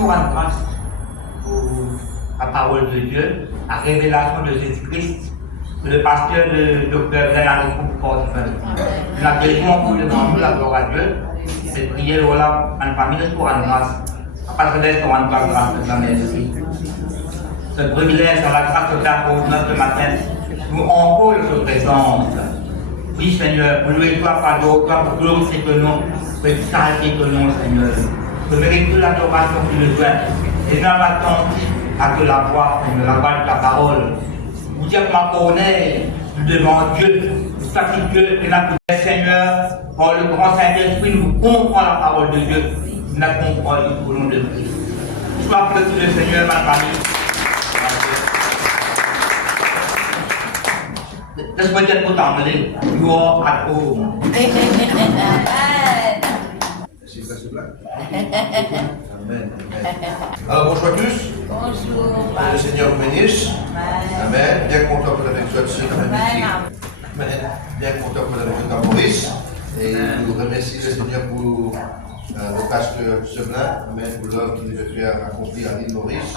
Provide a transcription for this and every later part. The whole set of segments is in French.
nous rendre grâce à la parole de Dieu, à la révélation de Jésus-Christ, que le pasteur, le docteur Grégory porte. La guérison pour le nom de la gloire à Dieu, cette prière, voilà, en famille, pour rendre grâce. À part de l'aide, pour rendre grâce de la merci. Ce privilège, à la grâce de ta pour notre matin, nous encore se présente. Oui, Seigneur, pour louer toi, pardon, toi, pour glorifier ton nom, pour exalter ton nom, Seigneur. Pour mériter l'adoration qui le doit. Et dans attentif à que la voix de ta parole. Vous dites que ma connaît devant Dieu, sacrifier Dieu et la Seigneur, par le grand Saint-Esprit, nous comprenons la parole de Dieu, nous la comprenons au nom de Christ. Sois petit le Seigneur, ma famille. Laisse-moi dire pour t'emmener, you are at home. C'est ça, c'est blague. Amen. Alors bonjour à tous. Bonjour. Que le Seigneur vous bénisse. Amen. Bien content que vous avez avec ce Amen. Bien content que vous avez avec Maurice. Et nous remercions le Seigneur pour le pasteur Semelin. Amen. Pour l'œuvre qu'il veut faire accomplir à l'île Maurice.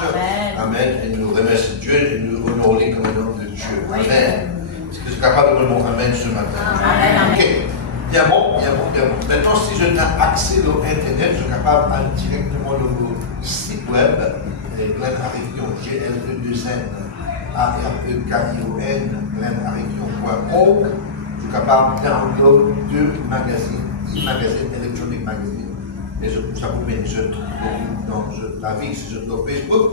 Amen. Et nous remercions Dieu et nous honorons comme un homme de Dieu. Amen. Est-ce que vous êtes capable de dire Amen ce matin? Amen. Ok. Bien bon. Maintenant, si je n'ai accès à Internet, je suis capable d'aller directement dans mon site web, Glen Arikion, GLE2N, AREKION, glenarikion.org. Je suis capable de download 2 magazines, e-magazine, Electronic Magazine. Et ça vous met, je trouve dans la vie, si je suis sur Facebook,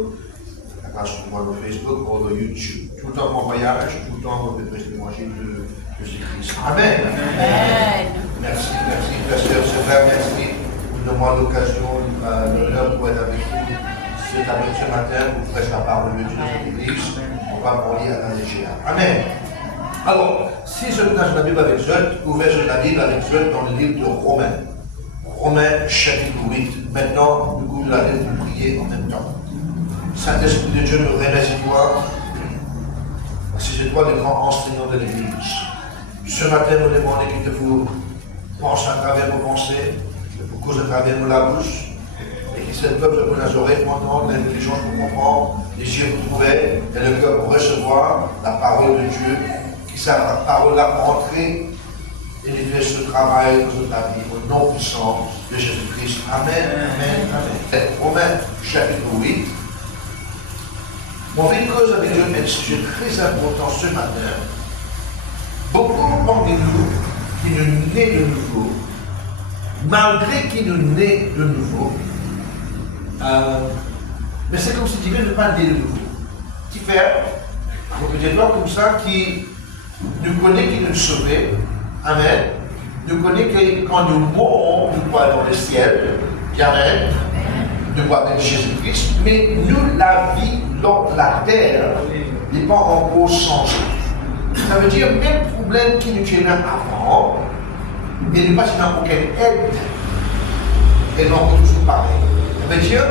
la page sur moi sur Facebook ou sur YouTube. Tout le temps mon voyage, tout le temps de l'évangile de Jésus-Christ. Amen. Merci, pasteur Sévère, merci pour nous donner l'occasion, l'honneur pour être avec vous ce matin pour prêcher la parole de Dieu dans l'Église. On va parler à la légère. Amen. Alors, si je passe la Bible avec vous, ouvrez la Bible avec vous dans le livre de Romains. Romains chapitre 8. Maintenant, nous allons vous prier en même temps. Saint-Esprit de Dieu, nous remercie toi. Si c'est toi le grand enseignant de l'Église. Ce matin, nous demandons que vous pensez à travers vos pensées, que vous causez à travers la bouche, et que cette peuple pour les oreilles pour entendre, l'intelligence pour comprendre, les yeux pour trouver, et le cœur pour recevoir la parole de Dieu, qui sa parole-là entrer et faire ce travail dans notre vie, au nom puissant de Jésus-Christ. Amen. Romains chapitre 8. Mon vie cause avec Dieu est un sujet très important ce matin. Beaucoup parmi nous qui nous naît de nouveau, malgré qu'il nous naît de nouveau, mais c'est comme si Dieu ne pas né de nouveau. Qui fait, donc des gens comme ça qui nous connaît, qui nous sauvait, amen, nous connaît que quand nous mourons, nous croyons dans le ciel, amen, nous croyons dans Jésus-Christ, mais nous, la vie dans la terre n'est pas encore changée. Ça veut dire même problème qui nous tenait avant, et ne pas dans aucune aide, et non toujours pareil. Ça veut dire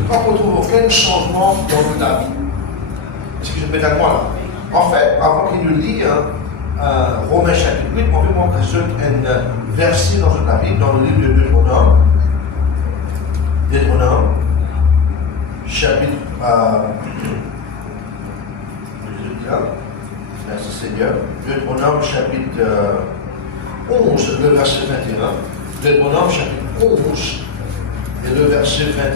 ne pas retrouver aucun changement dans la vie. Est-ce que je peux être à moi là? En fait, avant qu'il nous lit Romains chapitre 8, on veut montrer un verset dans la Bible, dans le livre de Deutéronome, chapitre merci Seigneur. Deutéronome chapitre 11, le verset 21. Deutéronome chapitre 11 et le verset 21.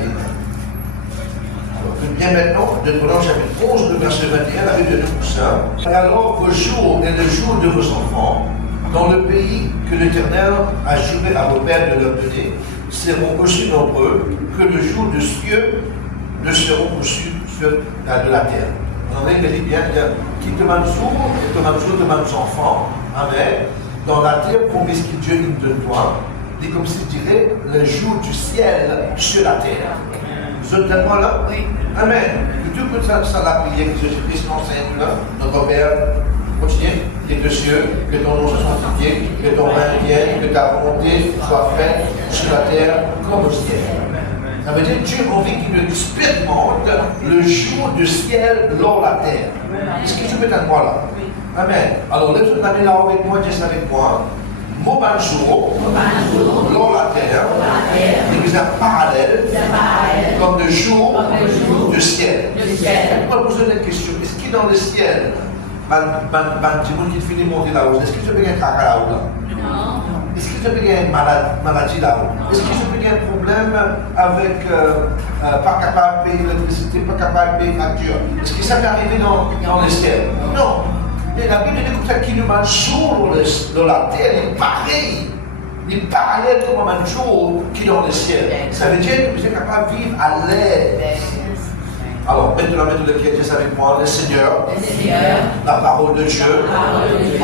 Alors, bien maintenant, Deutéronome chapitre 11, le verset 21, la Bible de ça. Et alors vos jours et le jour de vos enfants, dans le pays que l'Éternel a juré à vos pères de leur donner, seront aussi nombreux que le jour de cieux ne seront aussi de la terre. On en dit bien, qui te mène jour et te mène jour, te mène enfants, amen, dans la terre promise que Dieu nous donne toi, dit comme s'il dirait le jour du ciel sur la terre. Vous êtes tellement là? Oui. Amen. Que Dieu peut ça la prière que Jésus-Christ enseigne là, notre Père, continuez, qui est aux cieux, que ton nom soit sanctifié, que ton règne vienne, que ta volonté soit faite sur la terre comme au ciel. Ça veut dire que Dieu a envie qu'il nous expérimente le jour du ciel dans la terre. Est-ce que tu peux être moi là? Amen. Alors, lève ton ami là avec moi, dis avec moi. Mon jour, dans la terre, il y a un parallèle, comme le jour du ciel. On va poser une question. Est-ce qu'il est dans le ciel, qui finit de monter là-haut, est-ce que je peux gagner un caca là-haut? Non. Est-ce que je peux gagner une maladie là-haut? Est-ce que je peux gagner un problème avec pas capable de payer l'électricité, pas capable de payer la facture? Est-ce que ça peut arriver dans le ciel? Non. Mais la Bible dit comme ça qu'il nous marche sur la terre, il est pareil. Il est parallèle comme un jour qui est dans le ciel. Ça veut dire que vous êtes capable de vivre à l'aise. Alors, maintenant, le chrétien avec moi, le Seigneur, la parole de Dieu,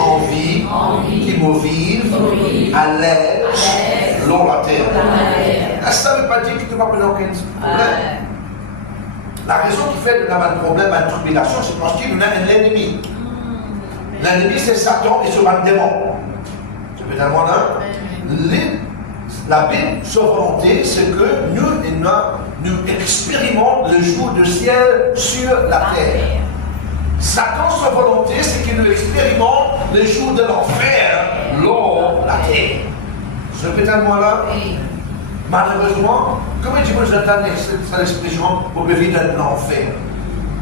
envie, qui me vive à l'aise, dans la terre. Ça ne veut pas dire que tu ne vas pas avoir aucun problème. La raison qui fait que nous avons un problème, une tribulation, c'est parce qu'il nous a un ennemi. L'ennemi, c'est Satan et ce démon. Je peux dire moi là. La Bible, sa volonté, c'est que nous expérimentons le jour du ciel sur la terre. Satan, sa volonté, c'est que nous expérimentons le jour de l'enfer sur la terre. Je peux dire moi là. Malheureusement, comment tu peux entendre cette expression pour vivre dans l'enfer?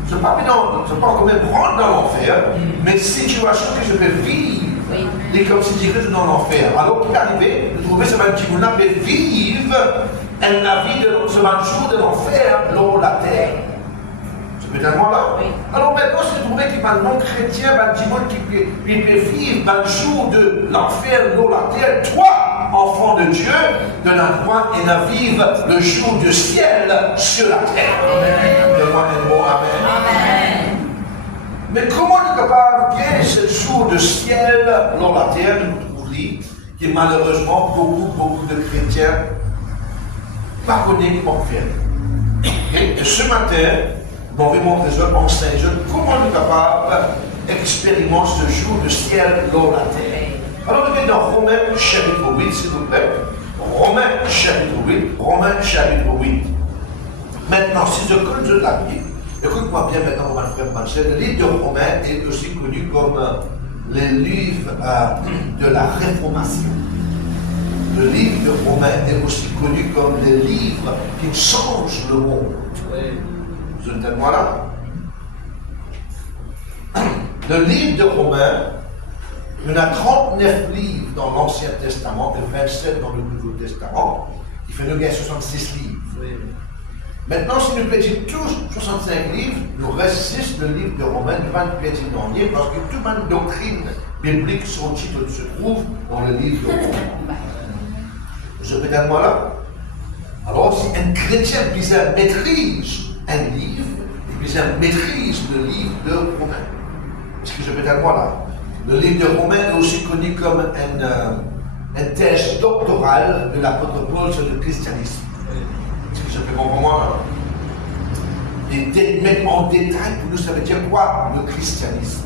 Je ne peux pas quand même rentrer dans l'enfer, mais situation que je peux vivre, et comme si je suis dans l'enfer. Alors qu'il est arrivé de trouver ce petit qui peut vivre la vie de ce jour de l'enfer dans la terre. Je peux dire moi là? Alors maintenant, c'est trouvé qu'il y a un non-chrétien, un petit monde qui peut vivre un jour de l'enfer dans la terre. Toi, enfant de Dieu, de la droite et la vive le jour du ciel sur la terre. Donne-moi un mot, amen. Mais comment on est capable de gagner ce jour de ciel dans la terre, nous trouvons que malheureusement beaucoup de chrétiens ne connaissent pas comment faire. Et ce matin, on va montrer en Saint-Jean comment on est capable d'expérimenter ce jour de ciel dans la terre. Alors, on est dans Romains chapitre 8, s'il vous plaît. Romains chapitre 8. Maintenant, si je connais la Bible, écoute-moi bien maintenant, mon frère Manchel, le livre de Romains est aussi connu comme le livre de la Réformation. Le livre de Romains est aussi connu comme le livre qui change le monde. Vous entendez moi là? Le livre de Romains, il y en a 39 livres dans l'Ancien Testament et 27 dans le Nouveau Testament. Il fait 66 livres. Maintenant, si nous plaisons tous 65 livres, nous reste 6 le livre de Romains, nous allons plaisir dans le parce que toute ma doctrine biblique, son titre se trouve dans le livre de Romains. Je peux dire moi là? Alors, si un chrétien maîtrise un livre, il maîtrise le livre de Romains. Est-ce que je peux dire moi là? Le livre de Romains est aussi connu comme une thèse doctorale de l'apôtre Paul sur le christianisme. Est-ce que je peux comprendre moi là? Et mettre en détail pour nous, ça veut dire quoi le christianisme?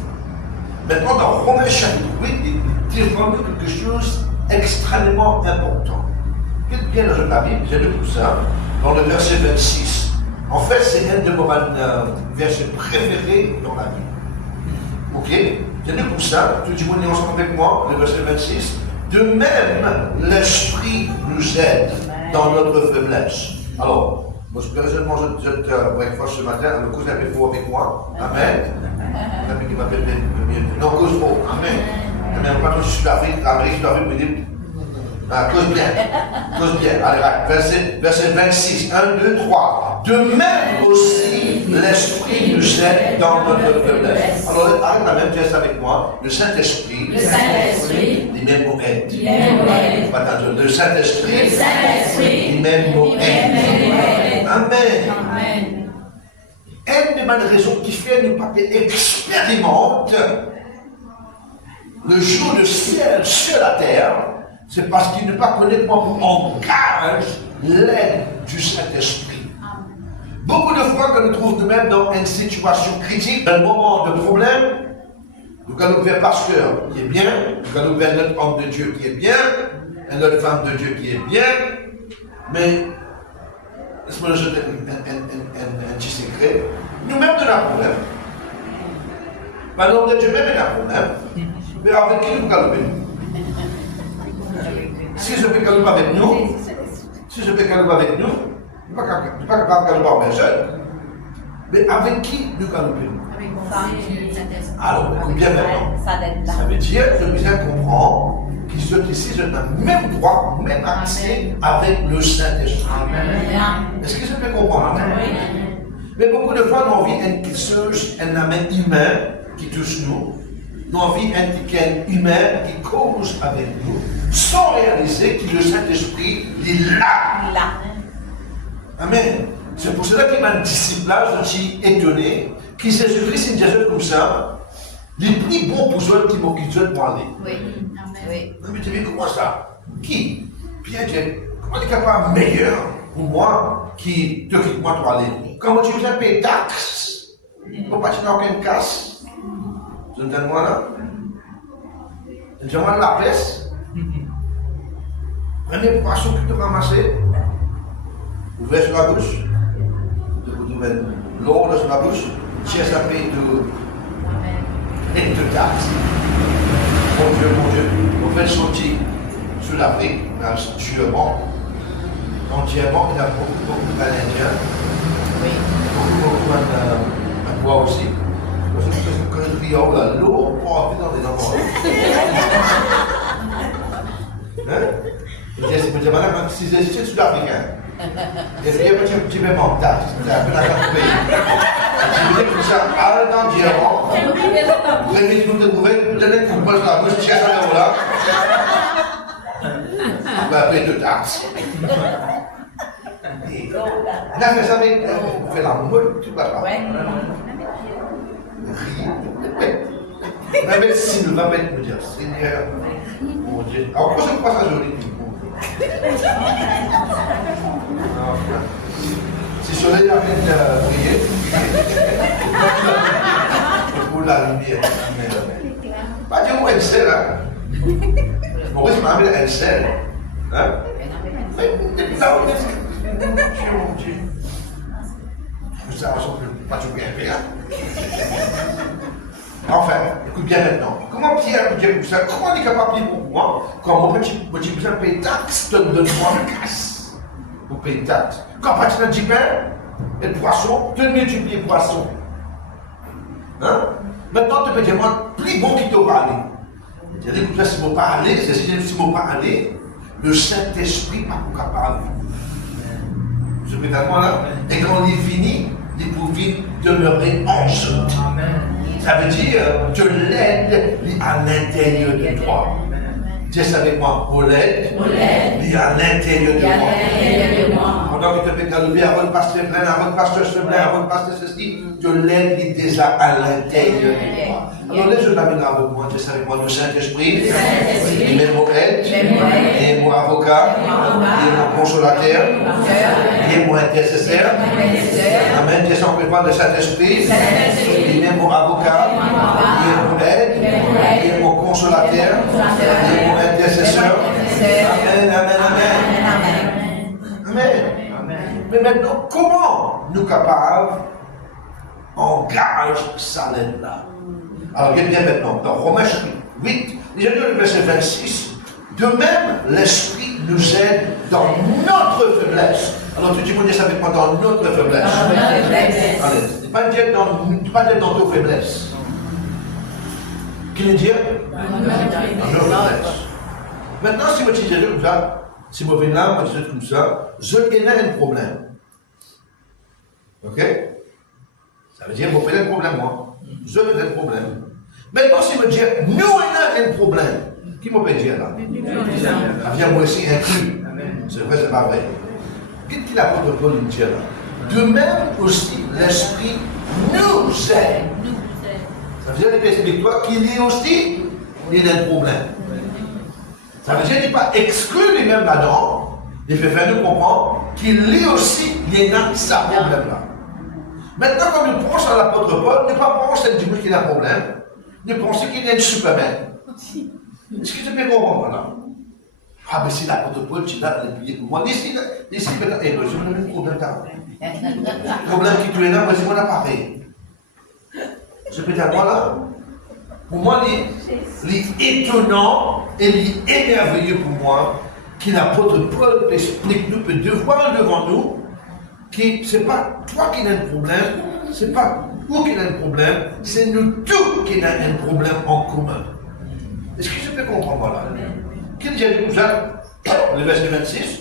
Maintenant, dans Romains chapitre 8, il dit vraiment quelque chose d'extrêmement important. Faites bien dans la Bible, j'ai lu tout ça, dans le verset 26. En fait, c'est un de mes versets préférés dans la Bible. Ok? J'ai lu comme ça, tout le monde est ensemble avec moi, le verset 26. De même, l'Esprit nous aide dans notre faiblesse. Alors, moi, personnellement, je breakfast ce matin, le cousin avec vous avec moi. Amen. L'ami qui m'appelle non, cause pour. Amen. Amen. Pas je suis d'Afrique, l'Amérique, je dois me dire. Cause bien. Allez, verset 26, 1, 2, 3. De même aussi, l'Esprit nous aide dans notre faiblesse. Alors, arrête la même pièce avec moi. Le Saint-Esprit, il m'aime au aide. Le Saint-Esprit, il m'aime au aide. Amen. Une des bonnes raisons qui fait que nous expérimente le jour du ciel sur la terre, c'est parce qu'il ne pas connaître comment on engage l'aide du Saint-Esprit. Beaucoup de fois, quand nous trouvons nous-mêmes dans une situation critique, un moment de problème, nous allons vers pasteur qui est bien, nous allons vers notre homme de Dieu qui est bien, et notre femme de Dieu qui est bien, mais laisse-moi jeter un petit secret. Nous-mêmes, nous avons un problème. L'homme de Dieu même a un problème, mais avec qui nous allons venir? Si je peux calouper avec nous, si je peux calouper avec nous, je ne suis pas capable de calouper avec mes jeunes. Mais avec qui nous caloupons? Alors, écoute bien maintenant. Ça veut dire que nous devons comprendre qu'ils ici, je n'ai même droit, même accès avec le Saint-Esprit. Est-ce que je peux comprendre? Mais beaucoup de fois, nous avons quelque chose, un amène humain qui touche nous. Nous avons un ticket humain qui cause avec nous, sans réaliser que le Saint-Esprit est là. Amen. C'est pour cela qu'il m'a disciple là, je suis étonné, que Jésus-Christ est Jésus comme ça, les plus bons pour ceux qui m'ont quitté pour aller. Oui. Amen. Mais tu dis, comment ça? Qui? Pierre dit, comment tu es capable meilleur pour moi qui te quitte moi pour aller? Comment tu viens payer taxes? Pourquoi tu n'as aucune casse? Je me donne moi là. Je me demande la place. Prenez le poisson que tu as ramassé. Ouvrez sur la bouche. Vous ouvrez l'eau sur la bouche. Tiens ça paye de taxes. Mon Dieu. On fait sortir sur l'Afrique, entièrement, il y a beaucoup d'Indiens. Beaucoup à toi aussi. Quand je dis, oh là, l'eau, on peut rentrer dans des endroits. Je me dis, madame, si je suis sud-africain, je dis, tu me manques taxe, c'est un peu la carte du pays. Je dis, comme ça, allez dans le diamant, vous avez tout trouvé, vous allez vous poser la bouche, tiens ça là. On va payer de taxes. On a fait ça avec, on fait la moule, tu vas pas. Ma médecine va me dire, Seigneur, mon Dieu. Alors, pourquoi je crois ça joli? Si je l'ai avec prier, pour la lumière. Pas dire où elle sert, hein? Maurice m'a appelé elle sert. Hein? Mais depuis là, on est. Mon Dieu. Ça ressemble pas tout bien faire. Enfin, écoute bien maintenant. Comment Pierre peut dire ça? Comment il est capable de dire pour moi? Quand mon petit besoin de payer taxe, donne-moi une casse. Pour payer taxe. Quand tu as du pain et de poisson, tu multiplies le poisson. Hein? Maintenant, tu peux dire, moi, plus bon qui t'aura allé. C'est-à-dire que si je ne pas aller, c'est si je ne pas aller, le Saint-Esprit n'est pas capable. Je peux dire, là. Et quand il finit, il pouvait demeurer en eux. Ça veut dire que l'aide est à l'intérieur de toi. Dis ça avec moi, l'aide est à l'intérieur de moi. Pendant que tu fais calouper, avant de passer plein, avant de passer ce plein, avant de passer ceci, que l'aide est déjà à l'intérieur de toi. Alors laisse je l'amène avec moi, dis ça avec moi, le Saint-Esprit, il est mon aide, il est mon avocat, il est mon consolateur, il est mon intercesseur. Amen, dis ça encore une fois, le Saint-Esprit, il est mon avocat, il est mon aide, il est mon consolateur, il est mon intercesseur. Amen. Mais maintenant, comment nous capables engage ça là? Alors, regardez bien maintenant, dans Romains 8, déjà le verset 26, de même, l'Esprit nous aide dans notre faiblesse. Alors, tu me dis ça avec moi, dans notre faiblesse. Allez, pas dire dans nos faiblesses. Qu'est-ce qu'il dire? Dans nos faiblesses. Maintenant, si vous dites comme ça, si vous venez là, moi je dis comme ça, je gagne un problème. Ok? Ça veut dire que vous faites un problème, moi. Je fais un problème. Maintenant, si vous dites, nous avons un problème, qui me peut dire là? Ça vient moi aussi inclus. C'est vrai, c'est pas vrai. Qu'est-ce qu'il a pour Paul nous dire là? De même aussi, l'Esprit nous aide. Ça veut dire, explique-toi qu'il est aussi, il a un problème. Ça veut dire qu'il n'est pas exclu lui-même là-dedans. Il fait faire nous comprendre qu'il est aussi, il a sa problème là. Maintenant, quand nous pensons à l'apôtre Paul, ne pas penser du coup qu'il a un problème, ne penser qu'il est un Superman. Est-ce que tu peux comprendre là? Ah, mais si l'apôtre Paul, tu l'as prié pour moi. Ici, maintenant, je me donne un problème là. Le problème qui tu es là, moi, c'est mon appareil. Je peux dire, voilà. Pour moi, il est étonnant et il est merveilleux pour moi que l'apôtre Paul explique, nous peut devoir devant nous, que ce n'est pas toi qui as un problème, ce n'est pas vous qui avez un problème, c'est nous tous qui avons un problème en commun. Est-ce que je peux comprendre là? Qu'il dit à Jacques, le verset 26,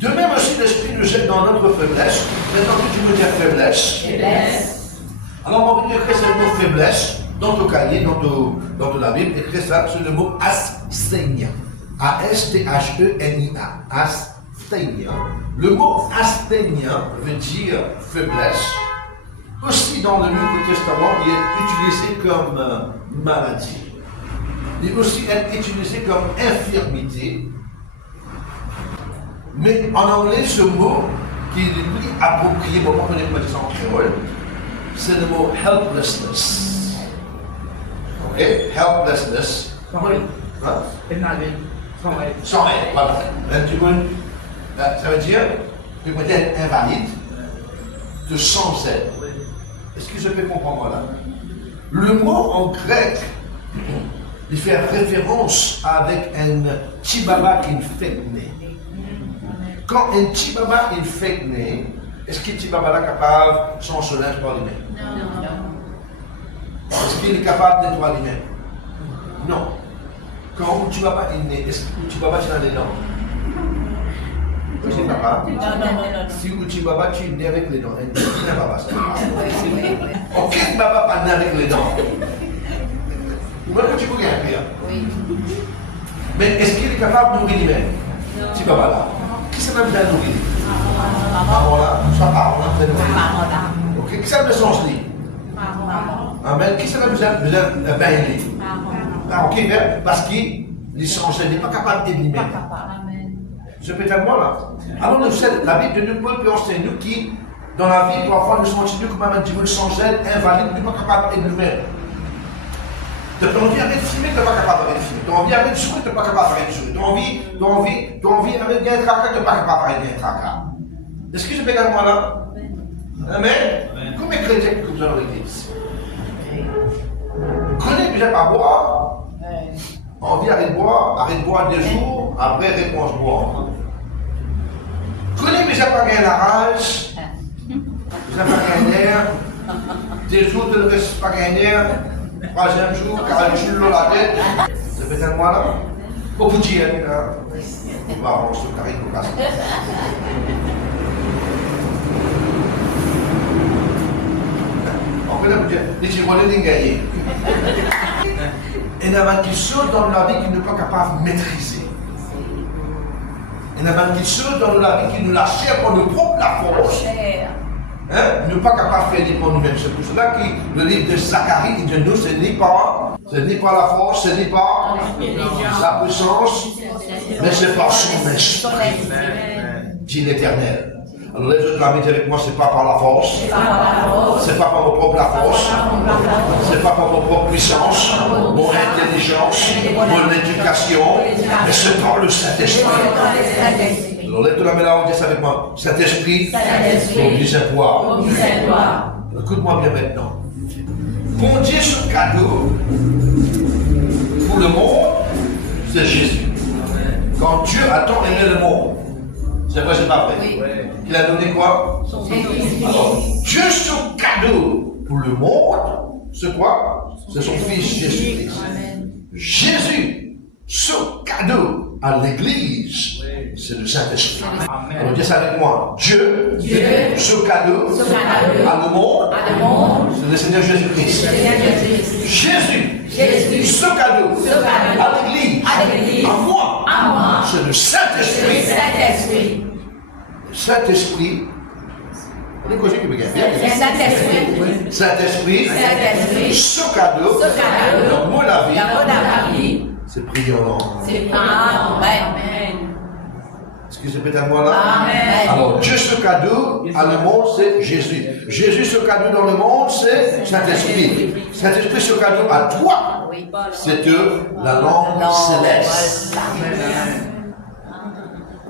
de même aussi l'Esprit nous aide dans notre faiblesse. Maintenant que tu veux dire faiblesse. Alors on va écrire ce mot faiblesse dans ton cahier, dans ta Bible, écris ça sur le mot asthenia. A-S-T-H-E-N-I-A. Asthenia. Le mot asthenia veut dire faiblesse. Aussi dans le Nouveau Testament, il est utilisé comme maladie. Il est aussi utilisé comme infirmité. Mais en anglais, ce mot qui est plus approprié, bon, on ne connaît pas ça en créole, c'est le mot helplessness. Ok? Helplessness. Sans aide, voilà. Ça veut dire que vous êtes invalide, de sans aide. Est-ce que je peux comprendre là? Le mot en grec, il fait référence avec un petit baba qui fait né. Quand un petit baba il fait né, est-ce que le petit baba est capable sans se linge par lui-même? Non. Est-ce qu'il est capable de nettoyer lui-même? Non. Quand le petit baba est né, est-ce que le petit baba est dans les dents? Tu es capable? Non. Si le petit baba tu es né avec les dents, il est baba ça. Aucun baba pas né avec les dents. Ou même que tu peux rien faire. Oui. Mais est-ce qu'il est capable de nourrir lui-même? Petit baba là. Qui s'est même bien nourri? Maman là, soit parent là, vous ok, qui s'est même sens lui? Amen. Qui s'est même bien baigné? Parent qui fait parce qu'il n'est pas capable d'aider lui-même. Je peux être moi là. Alors nous savons, la Bible de nous peut enseigner nous qui, dans la vie, parfois nous sommes comme un petit peu sans aide, invalide, nous ne sommes pas capables d'aider nous-mêmes. Tu as envie d'arrêter de filmer, tu n'es pas capable d'arrêter de filmer. Tu as envie d'arrêter de jouer, tu n'es pas capable d'arrêter de jouer. Tu as envie d'arrêter de gagner un tracas, tu n'es pas capable d'arrêter de gagner un tracas. Est-ce que je peux gagner moi là? Amen. Combien de chrétiens que vous avez dans l'église? Connais déjà pas boire. Envie d'arrêter de boire 2 jours, après réponse boire. Connais déjà pas gagner la rage. Déjà pas gagner l'air. 2 jours, tu ne restes pas gagner l'air. 3e jour, 40 jours la tête. Ça fait un mois là. Beaucoup de dire. On va avoir ce carré de casse. On peut dire, les Tyroliens ont gagné. Il y a des choses dans la vie qui ne sont pas capables de maîtriser. Il y a des choses dans la vie qui nous la chair pour nous propre la force. Nous ne sommes pas capables de faire pour nous-mêmes. C'est pour cela que le livre de Zacharie dit nous, ce n'est pas la force, ce n'est pas sa puissance, mais c'est par son esprit, dit l'Éternel. Alors les autres l'habitent avec moi, c'est pas par la force, c'est pas par mon propre la force, c'est pas par mon propre puissance, mon intelligence, mon éducation, mais c'est par le Saint-Esprit. Alors lève la main là, on dit ça avec moi. Saint-Esprit, conduis à toi. Écoute-moi bien maintenant. Bon Dieu, ce cadeau pour le monde, c'est Jésus. Quand Dieu a tant aimé le monde, c'est vrai, c'est pas vrai. Oui. Il a donné quoi? Alors, Dieu, son cadeau pour le monde, c'est quoi? C'est son Fils Jésus-Christ. Jésus, son cadeau à l'Église, c'est le Saint-Esprit. Alors, dis ça avec moi. Dieu, son cadeau à le monde, c'est le Seigneur Jésus-Christ. Jésus, son cadeau à l'Église, à moi, c'est le Saint-Esprit. Saint-Esprit, on est causé que bien. Saint-Esprit, ce cadeau, dans moi la vie, c'est prier en langue. Amen. Est-ce que c'est peut-être à moi là? Amen. Alors, Dieu ce cadeau à le monde, c'est Jésus. Jésus ce cadeau dans le monde, c'est Saint-Esprit. Saint-Esprit ce cadeau à toi, c'est la langue céleste.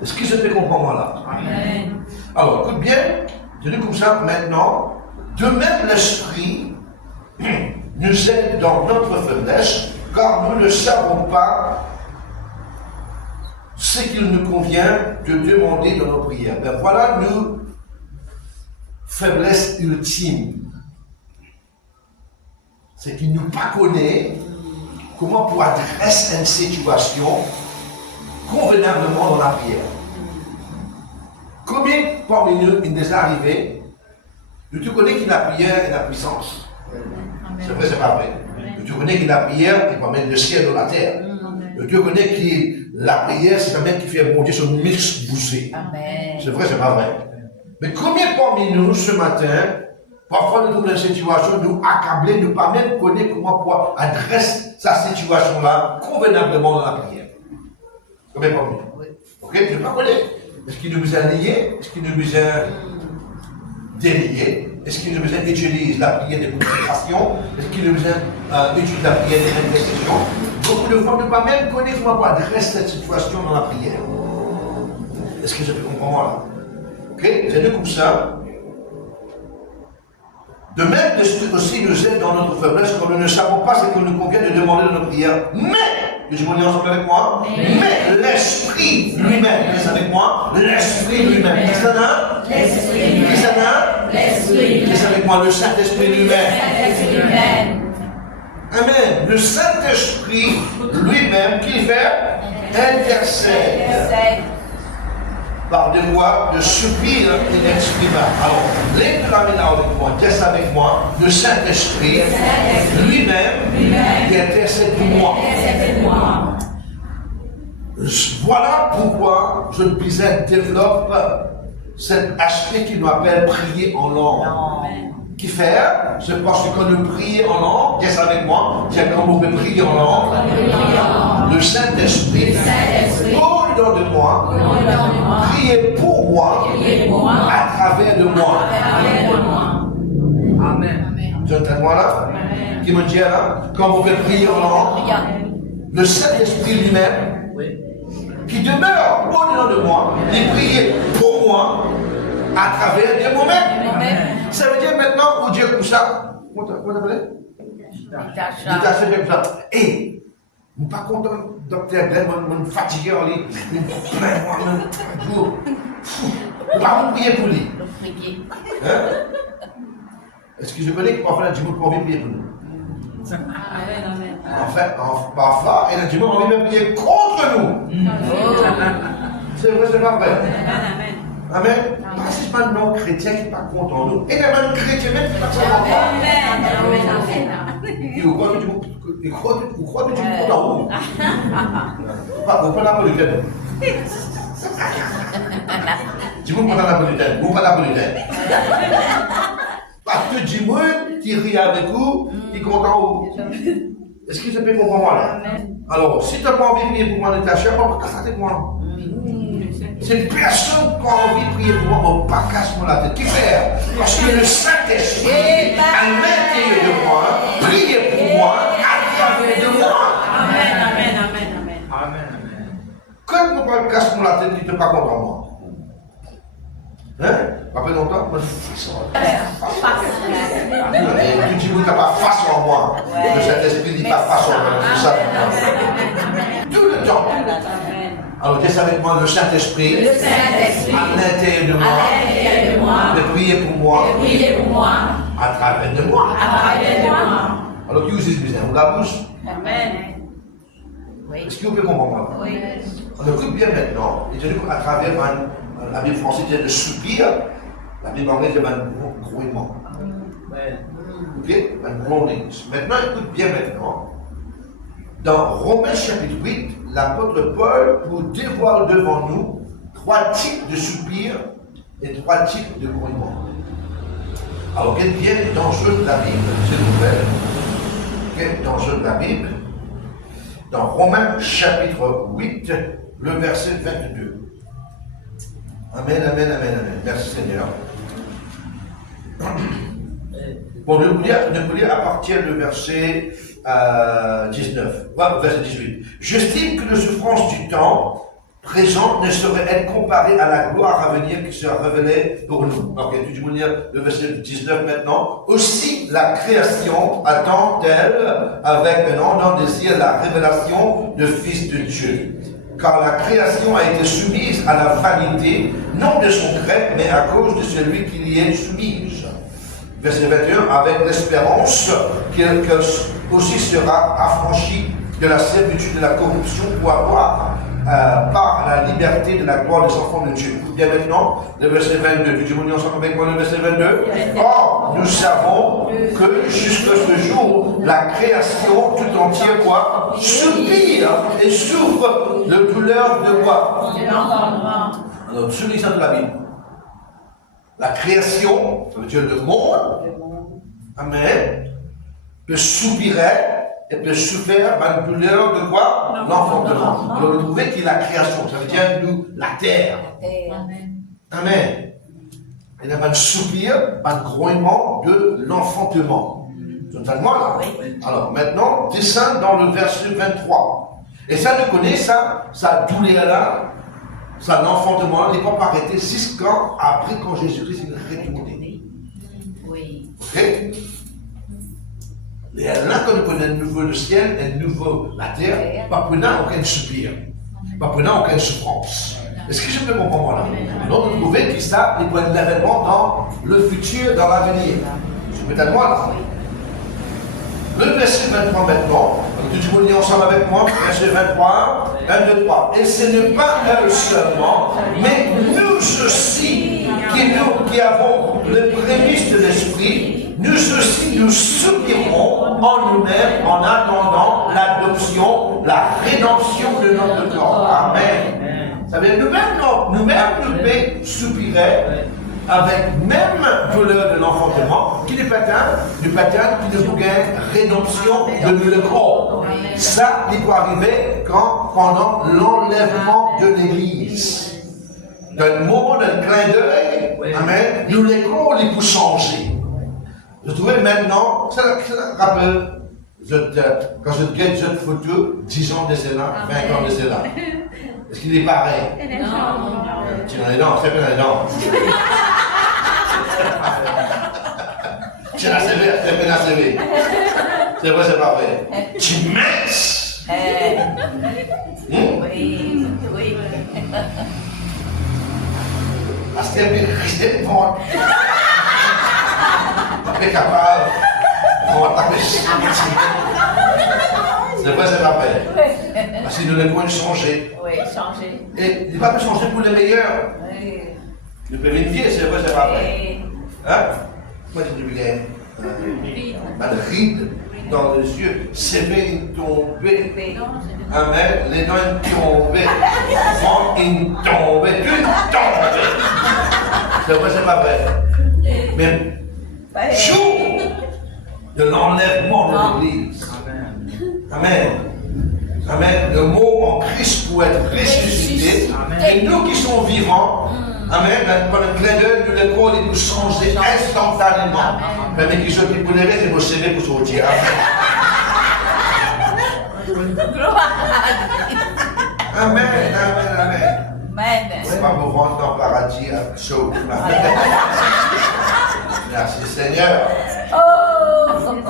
Est-ce que je peux comprendre là? Amen. Alors, écoute bien, je dis comme ça maintenant, de même l'Esprit nous aide dans notre faiblesse, car nous ne savons pas ce qu'il nous convient de demander dans nos prières. Ben voilà nos faiblesses ultimes. C'est qu'il ne nous pas connaît comment pour adresser une situation convenablement dans la prière. Combien parmi nous il nous est arrivé de tu connais que la prière est la puissance? C'est vrai, c'est pas vrai. Tu connais que la prière il promène le ciel dans la terre. Tu connais que la prière c'est quand même qui fait monter son mix boussé. C'est vrai, c'est pas vrai. Mais combien parmi nous ce matin, parfois nous trouvons une situation, nous accabler, nous pas même connaître comment pouvoir adresser sa situation-là convenablement dans la prière? Combien parmi nous? Ok, je ne pas connaître. Est-ce qu'il nous a liés? Est-ce qu'il nous a déliés? Est-ce qu'il nous utilise la prière de consécration? Est-ce qu'il nous utilise la prière d'intercession? Beaucoup de fois, ne pas même connaître comment adresser cette situation dans la prière. Est-ce que je peux comprendre là? Ok, c'est deux comme ça. De même que ce aussi nous aide dans notre faiblesse, quand nous ne savons pas ce qu'il nous convient de demander dans nos prières. Mais, je vous dis ensemble avec moi, mais l'Esprit lui-même, qu'est-ce avec moi? L'Esprit lui-même. Qui ça n'a? L'Esprit. Qui ça n'a? L'Esprit. Qu'est-ce avec moi? Le Saint-Esprit lui-même. Amen. Le Saint-Esprit lui-même qui fait intercède. Par des voix de soupir inexprimables. Alors, réclamez là avec moi, qu'est-ce avec moi? Le Saint-Esprit lui-même qui intercède pour moi. Voilà pourquoi je développe cet aspect qui nous appelle prier en langue. Qui faire? C'est parce que quand nous prions en langue, qu'est-ce avec moi? C'est quand on peut prier en langue. Le Saint-Esprit, au-dedans de moi, priez pour moi, à travers de moi. Amen. Vous entendez moi là? Qui me dit là? Quand on peut prier en langue, le Saint-Esprit lui-même, qui demeure au-dedans de moi, il prie pour moi, à travers de moi-même. Ça veut dire maintenant, où Dieu comme ça, comment t'appelez? Détaché comme ça. Et, nous pas content, docteur Glenn, nous fatigué en lui, nous pas prier pour lui. Hein? Est-ce que je connais que parfois, il y a du monde qui a envie de prier pour nous? En fait, parfois, il y a du monde qui a envie de prier contre nous. C'est vrai, c'est pas vrai. Amen. Parce que c'est pas un non-chrétien qui n'est pas content de nous. Et même un chrétien même qui n'est pas content de nous. Et vous croyez que tu es content de nous. Vous prenez la polythène. Dis-moi qu'on a la polythène. Vous prenez la polythène. Parce que dis-moi qui rit avec vous, qui est content de vous. Est-ce que vous avez compris moi là? Alors, si tu n'as pas envie de prier pour moi de ta chair, on va casser avec moi. C'est une personne qui a envie de prier pour moi, on va pas casser la tête. Qui fait? Parce que le Saint-Esprit, à l'intérieur de moi, prie pour moi, à travers de moi. Amen. Quand on parle casse la tête, tu ne peux pas comprendre moi. Hein? Après longtemps, moi je suis tu dis que tu n'as pas face en moi. Le Saint-Esprit dit pas face en moi. C'est ça. Tout le temps. Alors, qu'est-ce avec moi? Le Saint-Esprit, à l'intérieur de moi, de prier pour moi, à travers de moi. Alors, qui vous dit bien? On la bouche? Amen. Est-ce que vous pouvez comprendre? Oui. On écoute bien maintenant, et je dis qu'à travers la Bible française, il y a le soupir, la Bible anglaise, il y a un grognement. Ok? Un groaning. Maintenant, écoute bien maintenant. Dans Romains chapitre 8, l'apôtre Paul nous dévoile devant nous 3 types de soupirs et 3 types de grognements. Alors, quel bien dangereux de la Bible, s'il vous plaît? Quel dangereux de la Bible? Dans Romains chapitre 8, le verset 22. Amen. Merci Seigneur. Bon, nous vous lire à partir du verset 19, verset 18. J'estime que les souffrances du temps présent ne sauraient être comparées à la gloire à venir qui sera révélée pour nous. Ok, tu veux lire le verset 19 maintenant. Aussi, la création attend-elle avec un ardent désir la révélation du Fils de Dieu. car la création a été soumise à la vanité, non de son gré, mais à cause de celui qui y est soumise. Verset 21, avec l'espérance qu'elle aussi sera affranchie de la servitude de la corruption pour avoir par la liberté de la gloire des enfants de Dieu. Écoutez maintenant le verset 22. Vous dites ensemble avec moi le verset 22. Or, nous savons que jusqu'à ce jour, la création tout entière quoi soupire et souffre de douleur de quoi? Alors, je lis ça de la Bible. La création, ça veut dire le monde, amen, peut soupirer et peut souffrir par une douleur de quoi? L'enfantement. Alors, vous trouvez qu'il y a la création, ça veut dire nous, la terre. Amen. Il y a un soupir, un grognement de l'enfantement. Totalement là. Alors, maintenant, descend dans le verset 23. Et ça, nous connaît ça douleur là, ça l'enfantement, n'est pas arrêté 6 ans après quand Jésus-Christ est retourné. Oui. Ok? Et là, quand nous connaissons le nouveau le ciel et le nouveau la terre, pas pour nous aucun soupir, pas pour nous aucune souffrance. Est-ce que je peux comprendre là? Alors, vous trouvez que ça, il peut être l'événement dans le futur, dans l'avenir. Je peux être moi là. Le verset 23 maintenant, tout le monde est ensemble avec moi, verset 23, 1, 2, 3. Et ce n'est pas eux seulement, mais nous aussi, qui avons le prémisse de l'esprit, nous aussi nous soupirons en nous-mêmes en attendant l'adoption, la rédemption de notre corps. Amen. Ça veut dire nous-mêmes, nous pouvons soupirer avec même douleur de l'enfantement, qui n'est pas du patin qui ne vous gagne rédemption de le corps. Ça, il peut arriver pendant l'enlèvement de l'Église. D'un mot, d'un clin d'œil, amen, nous les corps, ils peuvent changer. Je trouvais maintenant, ça rappelle, quand je regarde cette photo, 10 ans de cela, 20 ans de cela. Est-ce qu'il est pareil? Tu as les dents, c'est bien les dents. C'est la sévère, c'est bien la sévère. C'est vrai, c'est pas vrai. Tu es mince. Oui, oui. Parce qu'elle est restée forte. Pas capable. On va taper. C'est vrai, c'est pas vrai. Parce que nous les pouvons changer. Oui, changer. Et il va pas changer pour le meilleur. Oui. Le peut vérifier, c'est vrai, c'est pas vrai. Oui. Hein? Moi, j'ai du bien. Une ride dans les yeux. C'est bien tombé. Amen. Les dents sont tombées. Ils sont tombés. Tout tombé. C'est vrai, c'est pas vrai. Mais jour de l'enlèvement de l'Église. Amen. Amen. Le mot en Christ pour être ressuscité. Et nous qui sommes vivants, amen, par le clin d'œil, nous les corps, ils nous changer instantanément. Mais qui sont qui vous levez, c'est vos CV pour sortir. Amen, amen, amen. On va vous rendre dans le paradis chaud. Merci Seigneur.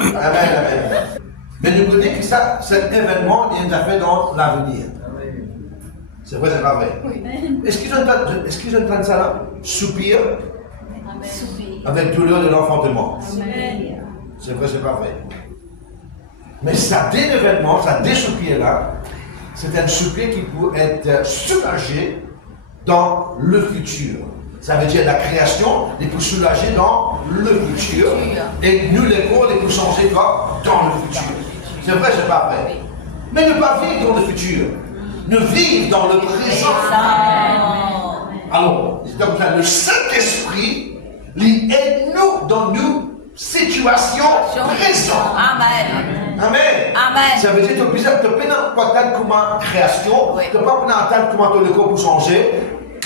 Amen, amen. Mais nous connaissons que ça, cet événement, il nous a fait dans l'avenir. C'est vrai, c'est pas vrai. Est-ce qu'ils entendent ça là? Soupir avec douleur de l'enfantement. C'est vrai, c'est pas vrai. Mais ça, dès l'événement, ça, dès soupir là, c'est un soupir qui peut être soulagé dans le futur. Ça veut dire la création, il peut soulager dans le futur. Et nous, les corps, il peut changer quoi? Dans le futur. C'est vrai, c'est pas vrai. Mais ne pas vivre dans le futur. Ne vivre dans le présent. Alors, donc là, le Saint-Esprit, il aide-nous dans nos situations présentes. Amen. Amen. Amen. Ça veut dire que tu ne peux pas attendre comment création, tu ne peux pas attendre comment le corps peut changer.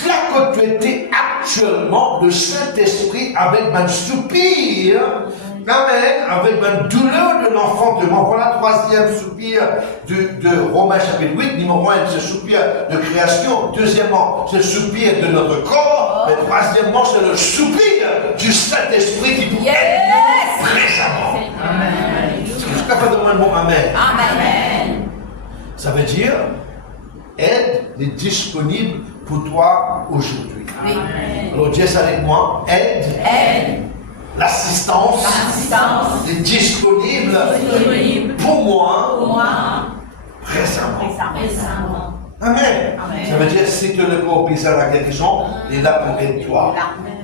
Là que tu étais actuellement, le Saint-Esprit avec un soupir, amen, avec une douleur de l'enfantement. Voilà le troisième soupir de Romains chapitre 8. Numéro 1, c'est le soupir de création. Deuxièmement, c'est le soupir de notre corps. Et troisièmement, c'est le soupir du Saint-Esprit qui vous aide précédemment. Amen. Est-ce que je peux pas demander le mot Amen? Amen. Ça veut dire aide est disponible pour toi aujourd'hui. Oui. Alors, dis ça avec moi. Aide. L'assistance est disponible pour moi récemment. Amen. Ça veut dire si tu as le corps bizarre à la guérison, il est là pour aider toi.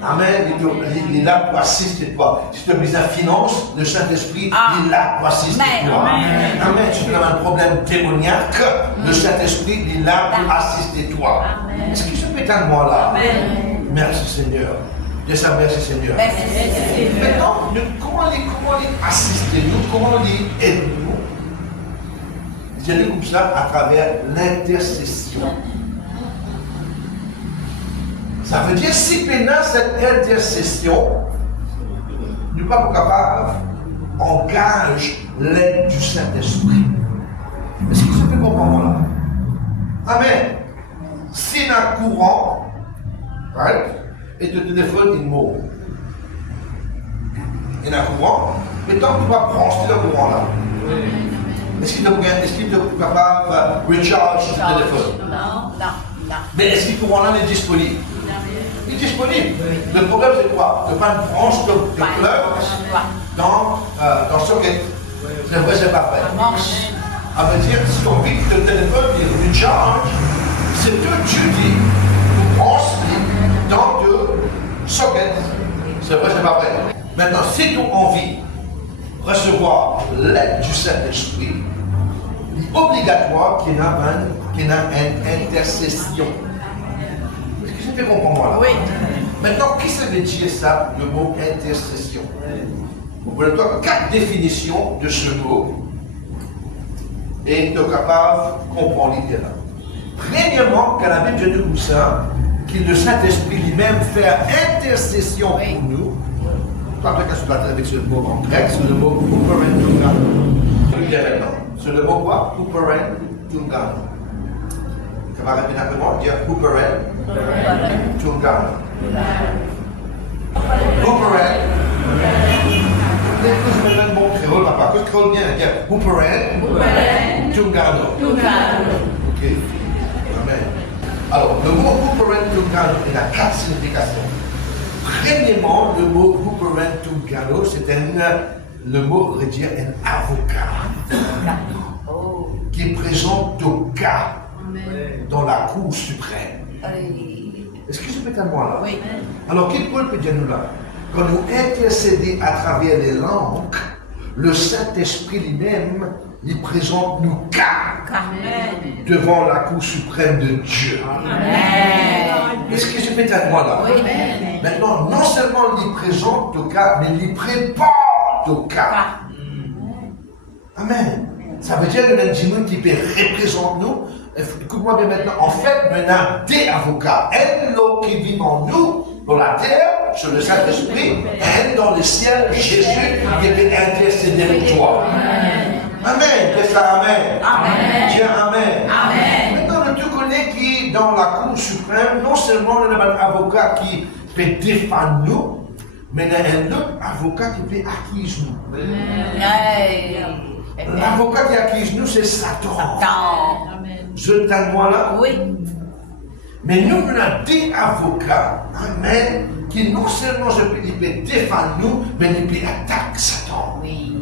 Amen. Il est là pour assister toi. Si tu as besoin de finances, le Saint-Esprit, il est là pour assister toi. Amen. Si tu as un problème démoniaque, le Saint-Esprit, il est là pour assister toi. Est-ce que je peux être moi là? Merci Seigneur. Dis ça, merci Seigneur. Maintenant, comment les assister nous? Comment les aider nous? Je dis comme ça à travers l'intercession. Ça veut dire si pendant cette intercession, nous ne sommes pas capables, engage l'aide du Saint-Esprit. Est-ce que ça peut comprendre là? Amen. Si dans un courant, right, et tu téléphones une mot, et dans un courant, mais tant que tu vas brancher le courant là, est-ce qu'il est capable de recharge le téléphone? Non. Mais est-ce que le courant là est disponible? Il est disponible. Le problème c'est quoi? Tu pas une branche de plug dans le socket. C'est vrai, c'est pas vrai. Ça veut dire si on vit que le téléphone est recharge, c'est tout Dieu pour brancher dans le socket. C'est vrai, c'est pas vrai. Maintenant, si tu as envie de recevoir l'aide du Saint-Esprit, il est obligatoire qu'il y ait une intercession. Est-ce que je peux comprendre là? Oui. Maintenant, qui ça veut dire ça, le mot intercession? Vous pouvez avoir 4 définitions de ce mot et tu es capable de comprendre l'idée là. Premièrement, quand la Bible dit comme ça, que le Saint-Esprit lui-même fait intercession pour nous. Pas de cas avec ce mot en grec, c'est le mot huperentungan. C'est le mot quoi? Huperentungan. Ça va répéter un peu moins, dire huperentungan. Huperen. Je vais mettre mon créole, papa. Qu'est-ce que créole bien? Dire huperentungan. Ok. Amen. Alors, le mot huperentungan, il a 4 significations. Premièrement, le mot huperentungan, c'est le mot veut dire un avocat qui présente au cas dans la Cour suprême. Est-ce que je peux être à moi là? Oui. Alors, qui peut dire nous là? Quand nous intercédons à travers les langues, le Saint-Esprit lui-même, il présente nos cas devant la Cour suprême de Dieu. Est-ce que je peux être à moi là? Oui. Maintenant, non seulement il présente nos cas, mais il prépare nos cas. Amen. Ça veut dire que le démon qui peut représenter nous. Écoute-moi bien maintenant. En fait, nous avons des avocats. Un lot qui vit en nous, dans la terre, sur le Saint-Esprit, et un dans le ciel, Jésus, qui peut intercéder pour toi. Amen. Qu'est-ce que ça? Amen. Tiens, Amen. Maintenant, tu connais qui, dans la Cour suprême, non seulement on a un avocat qui peut défendre nous, mais il y a un autre avocat qui peut accuser nous. L'avocat qui accuse nous, c'est Satan. Je t'envoie là. Oui. Mais nous, on a des avocats, amen, qui non seulement il peut défendre nous, mais il peut attaquer Satan. Oui.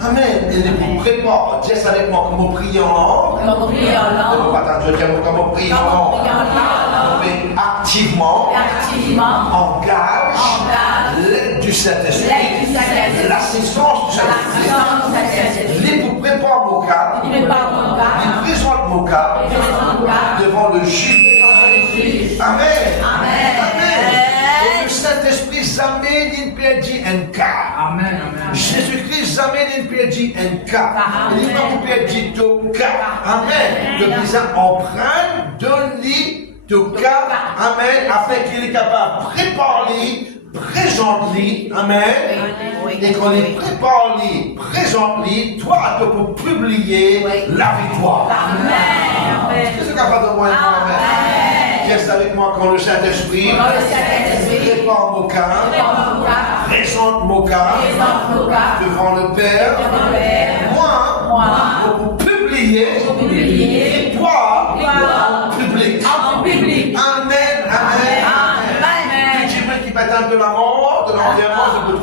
Amen. Et il nous prépare. Dis ça avec moi, comment prier en langue. Comment prier en langue. Je dis comment prier en langue. Mais activement, engage l'aide du Saint-Esprit, l'assistance du Saint-Esprit. Il vous prépare mon cas, il présente mon cas devant le juge. Amen. Et le Saint-Esprit jamais il perdit un cas. Amen. Jésus-Christ jamais il perdit un cas. Il va vous perdre ton cas. Amen. De besoin empreinte, donne-lui ton cas. Amen. Afin qu'il est capable de préparer, présente-lui. Amen. Et quand il prépare-lui, présente-lui, toi tu peux publier la victoire. Amen. Est-ce que c'est capable de moi? Amen. Reste avec moi quand le Saint-Esprit prépare mon cas, présente mon cas devant le Père. Moi, pour publier, toi, pour publier.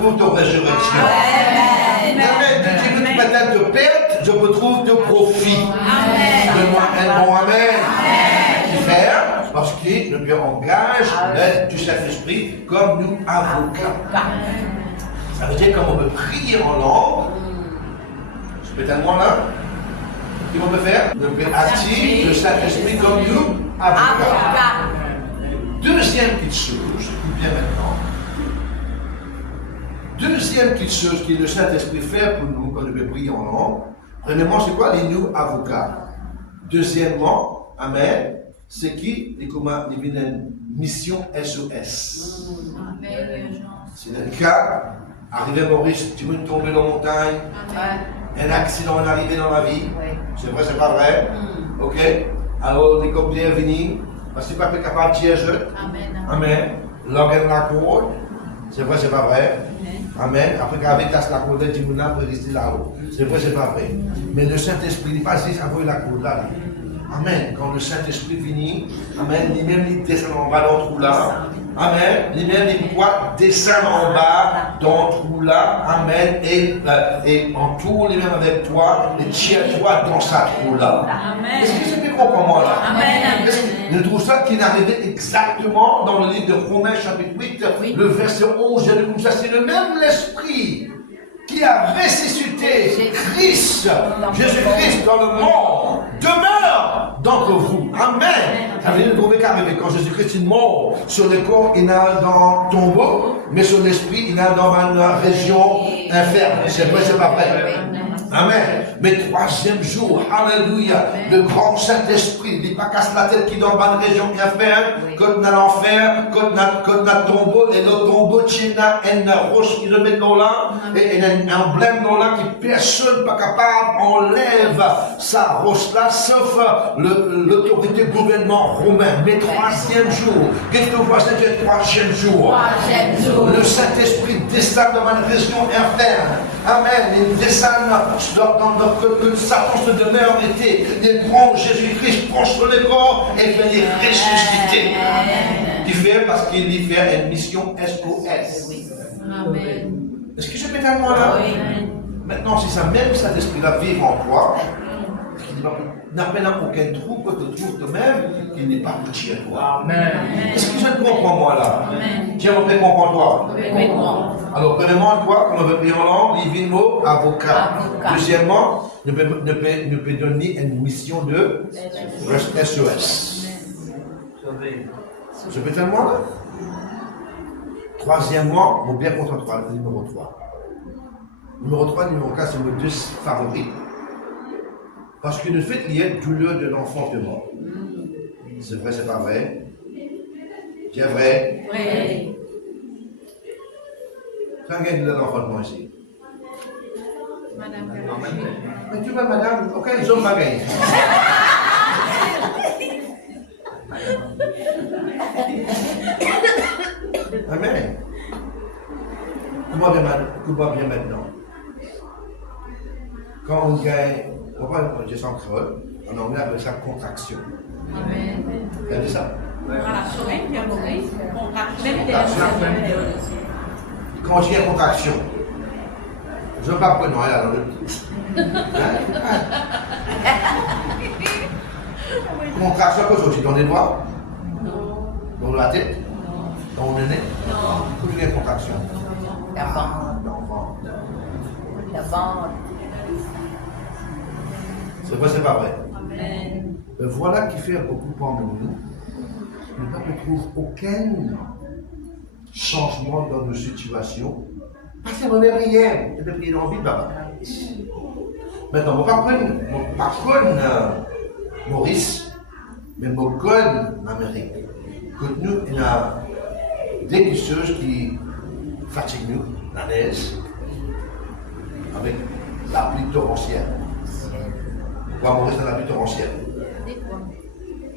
retrouve de résurrection. Amen. Tu dis que tu peut-être de perte, je retrouve de profit. Donne-moi un bon amen. Faire, parce que le Dieu engage l'aide du Saint-Esprit comme nous avocats. Ça veut dire qu'on peut prier en langue. Je peux tellement là. Qu'est-ce qu'on peut faire? On peut activer le Saint-Esprit comme nous avocats. Deuxième petite chose qui vient maintenant. Deuxième petite chose que le Saint-Esprit fait pour nous quand nous peut prier en langue. Premièrement, c'est quoi les nous avocats? Deuxièmement, amen, c'est qui les commandes une mission SOS. C'est le cas, arrivé à Maurice, tu veux tomber dans la montagne, un accident est arrivé dans la vie. C'est vrai, c'est pas vrai? Ok? Alors, les copains venus, parce que c'est pas capable de dire je. Amen. L'organe la corde. C'est vrai, c'est pas vrai? Amen. Après qu'avec la corde, tu peux rester là-haut. C'est vrai, c'est pas vrai. Mais le Saint-Esprit n'est pas juste avec la corde là. Amen. Quand le Saint-Esprit finit, amen, lui-même il descend en bas dans le trou là. Amen. Lui-même il pourra descendre en bas dans le trou là. Amen. Et entoure lui-même avec toi et tire-toi dans sa trou là. Est-ce que c'est plus comprends moi là? Amen. Je trouve ça qui est arrivé exactement dans le livre de Romains chapitre 8, le verset 11. Comme ça, c'est le même l'Esprit qui a ressuscité Christ, Jésus-Christ dans le monde, demeure d'entre vous. Amen. Ça veut dire que quand Jésus-Christ est mort, sur le corps, il est dans le tombeau, mais sur l'esprit, il est dans une région inferne. C'est vrai, c'est pas vrai. Amen. Mais troisième jour, alléluia, le grand Saint-Esprit, il n'est pas casse la tête qui est dans une région inferne, quand on a l'enfer, quand on a tombeau, et le tombeau, il y a une roche qui le met dans là, et il y a un emblème dans là qui personne n'est pas capable enlève sa roche là, sauf l'autorité gouvernement romain. Mais troisième jour, qu'est-ce que vous voyez, c'est le troisième jour? Le Saint-Esprit descend dans une région inferne. Amen. Il descend que Satan se demeure était. Il prend Jésus-Christ, prend sur le corps et fait les ressusciter. Il fait parce qu'il y fait une mission SOS. Amen. Est-ce que je peux tellement là? Maintenant, si ça même Saint-Esprit-là vit en toi, n'appelle aucun trou que tu trouves toi-même, qu'il n'est pas petit à toi. Amen. Est-ce que je comprends moi là? Tiens, on peut comprendre toi. Alors, premièrement, toi, comme on veut prier en langue, il vit le mot avocat. Deuxièmement, nous peut donner une mission de SOS. Je peux tellement là? Troisièmement, on bien concentre le numéro 3. Numéro 3, numéro 4, c'est mes deux favoris. Parce que le fait qu'il y ait douleur de l'enfant de mort. C'est vrai, c'est pas vrai? C'est vrai? Oui. Quand il y a douleur de l'enfant de mort ici? Madame. Mais tu vois, madame, aucun homme pas gagné. Amen. Comment bien maintenant? Quand on gagne, on va dire ça en créole, en anglais, on appelle ça contraction. Amen. Vous avez ça? Quand je dis contraction, je ne veux pas prendre là dans le contraction, quoi, c'est aussi dans les doigts? Dans la tête? Dans le nez? Quand je dis contraction? La L'enfant. La bande. C'est vrai, c'est pas vrai. Amen. Mais voilà qui fait beaucoup parmi nous. Nous ne trouvons aucun changement dans nos situations. Parce qu'on n'est rien. C'est depuis l'envie de papa. Maintenant, on va prendre Maurice, mais on va prendre l'Amérique. Que nous, il y a des choses qui fatiguent nous, la neige, avec la pluie torrentielle. On va mourir dans la pluie torrentielle.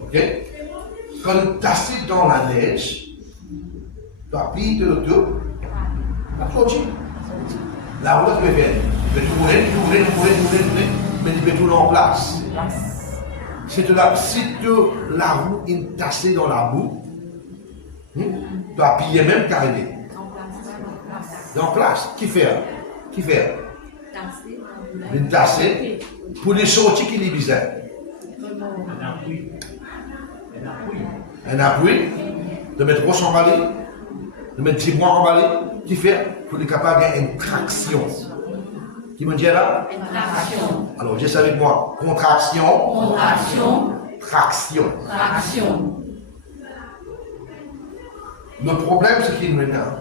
Ok? Quand on t'assieds dans la neige, tu appuies de l'auto, la sortie. La route peut faire. Tu peux tout rouler, mais tu peux tout en place. Si la roue est tassée dans la boue, tu appuies même qu'arriver. Dans la classe. Qui fait? Qui fait? Tasser. Une tasser. Pour les sorties qui les bisaient. Un appui. De mettre gros emballé. De mettre 10 mois emballé. Qui fait? Pour les capables d'avoir une traction. Qui me dit là? Traction. Alors, dis ça avec moi. Contraction. Contraction. Traction. Traction. Le problème, c'est qu'il nous énerve.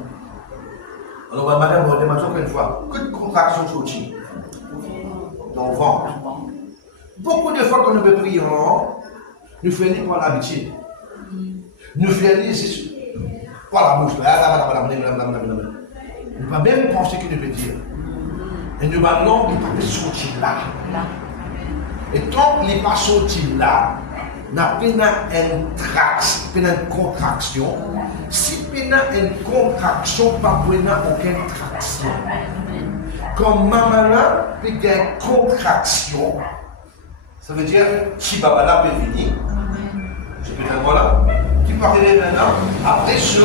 Alors, madame, on demande encore une fois, que de contraction sortie dans le ventre. Beaucoup de fois qu'on nous veut prier, nous faisons par l'habitude. Nous faisons par la bouche. Nous ne pas même penser qu'il nous veut dire. Et nous allons, il ne peut pas sortir là. Et tant qu'il n'est pas sorti là, nous avons une contraction. Si nous avons une contraction, pas aucune traction. Comme maman là, il y a une contraction. Ça veut dire que Babala peut venir. Je peux dire voilà. Qui peut arriver maintenant. Après ça,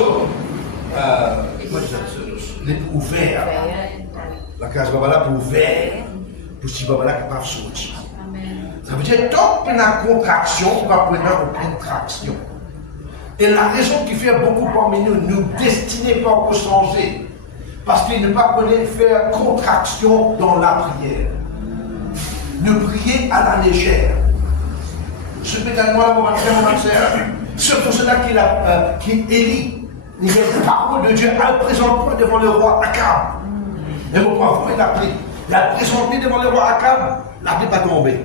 les ouverts. La case Babala peut ouvert. Pour si Babala qui peut sortir. Ça veut dire que tant qu'il y a une contraction, on va prendre aucune traction. Et la raison qui fait beaucoup parmi nous, nous destinés pas pour changer. Parce qu'ils ne pas faire contraction dans la prière. Nous prier à la légère. Ce peut-être mon frère, c'est pour cela qu'il élit. Il y a la parole de Dieu à présenter devant le roi Akab. Et mon parfois il l'a pris. Il a présenté devant le roi Akab, la n'est pas tombée.